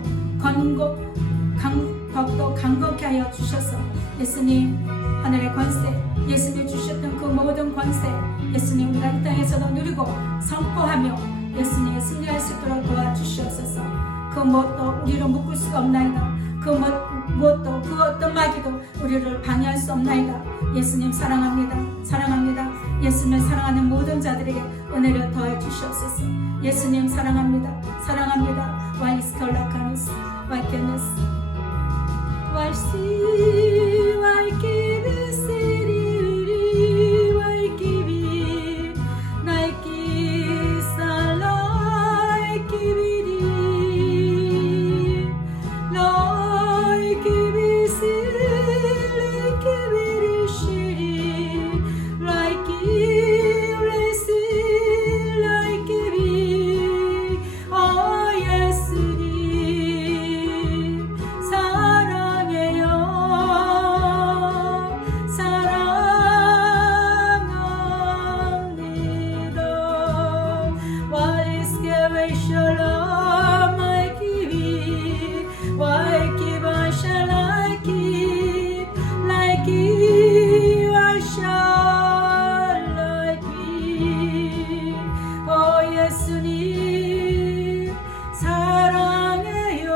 더욱더 강건케 하여 주셔서 예수님 하늘의 권세, 예수님 주셨던 그 모든 권세 예수님 우리가 이 땅에서도 누리고 선포하며 예수님을 승리할 수 있도록 도와주시옵소서. 그 무엇도 우리를 묶을 수가 없나이다. 그 무엇도 그 어떤 마귀도 우리를 방해할 수 없나이다. 예수님 사랑합니다. 사랑합니다. 예수님을 사랑하는 모든 자들에게 은혜를 더해 주시옵소서. 예수님 사랑합니다. 사랑합니다. 와이스컬라카누스 와이케네스 와이시 와이키비시리리 와이키비 나이키 살라이키비리 라이키비시리키비리시리 라이키레시 라이키비 오 예수님 사랑해요. 사랑합니다. What is scary shalom I give Why give I shall I keep Like you I shall I keep 오 예수님 사랑해요.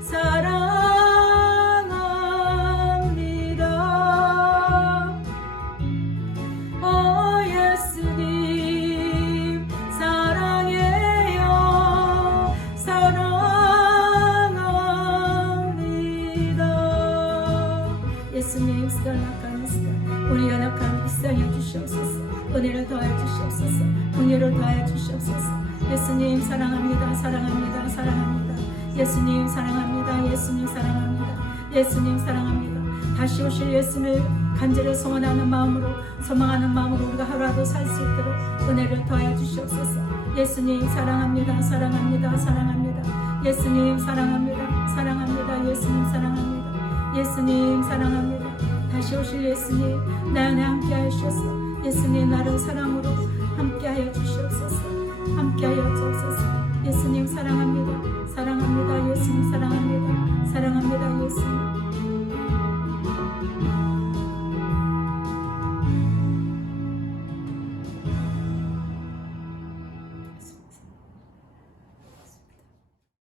사랑합니다. 오 예수님 사랑해요. 예수님 사랑합니다. 사랑합니다. 사랑합니다. 예수님 사랑합니다. 예수님 사랑합니다. 예수님 사랑합니다. 다시 오실 예수님을 간절히 소원하는 마음으로, 소망하는 마음으로 우리가 하루라도 살 수 있도록 은혜를 더하여 주시옵소서. 예수님 사랑합니다. 사랑합니다. 사랑합니다. 예수님 사랑합니다. 사랑합니다. 예수님 사랑합니다. 예수님 사랑합니다. 다시 오실 예수님 나 안에 함께하여 주셔서 예수님 나를 사랑으로 함께하여 주시옵소서. 함께하여 주옵소서.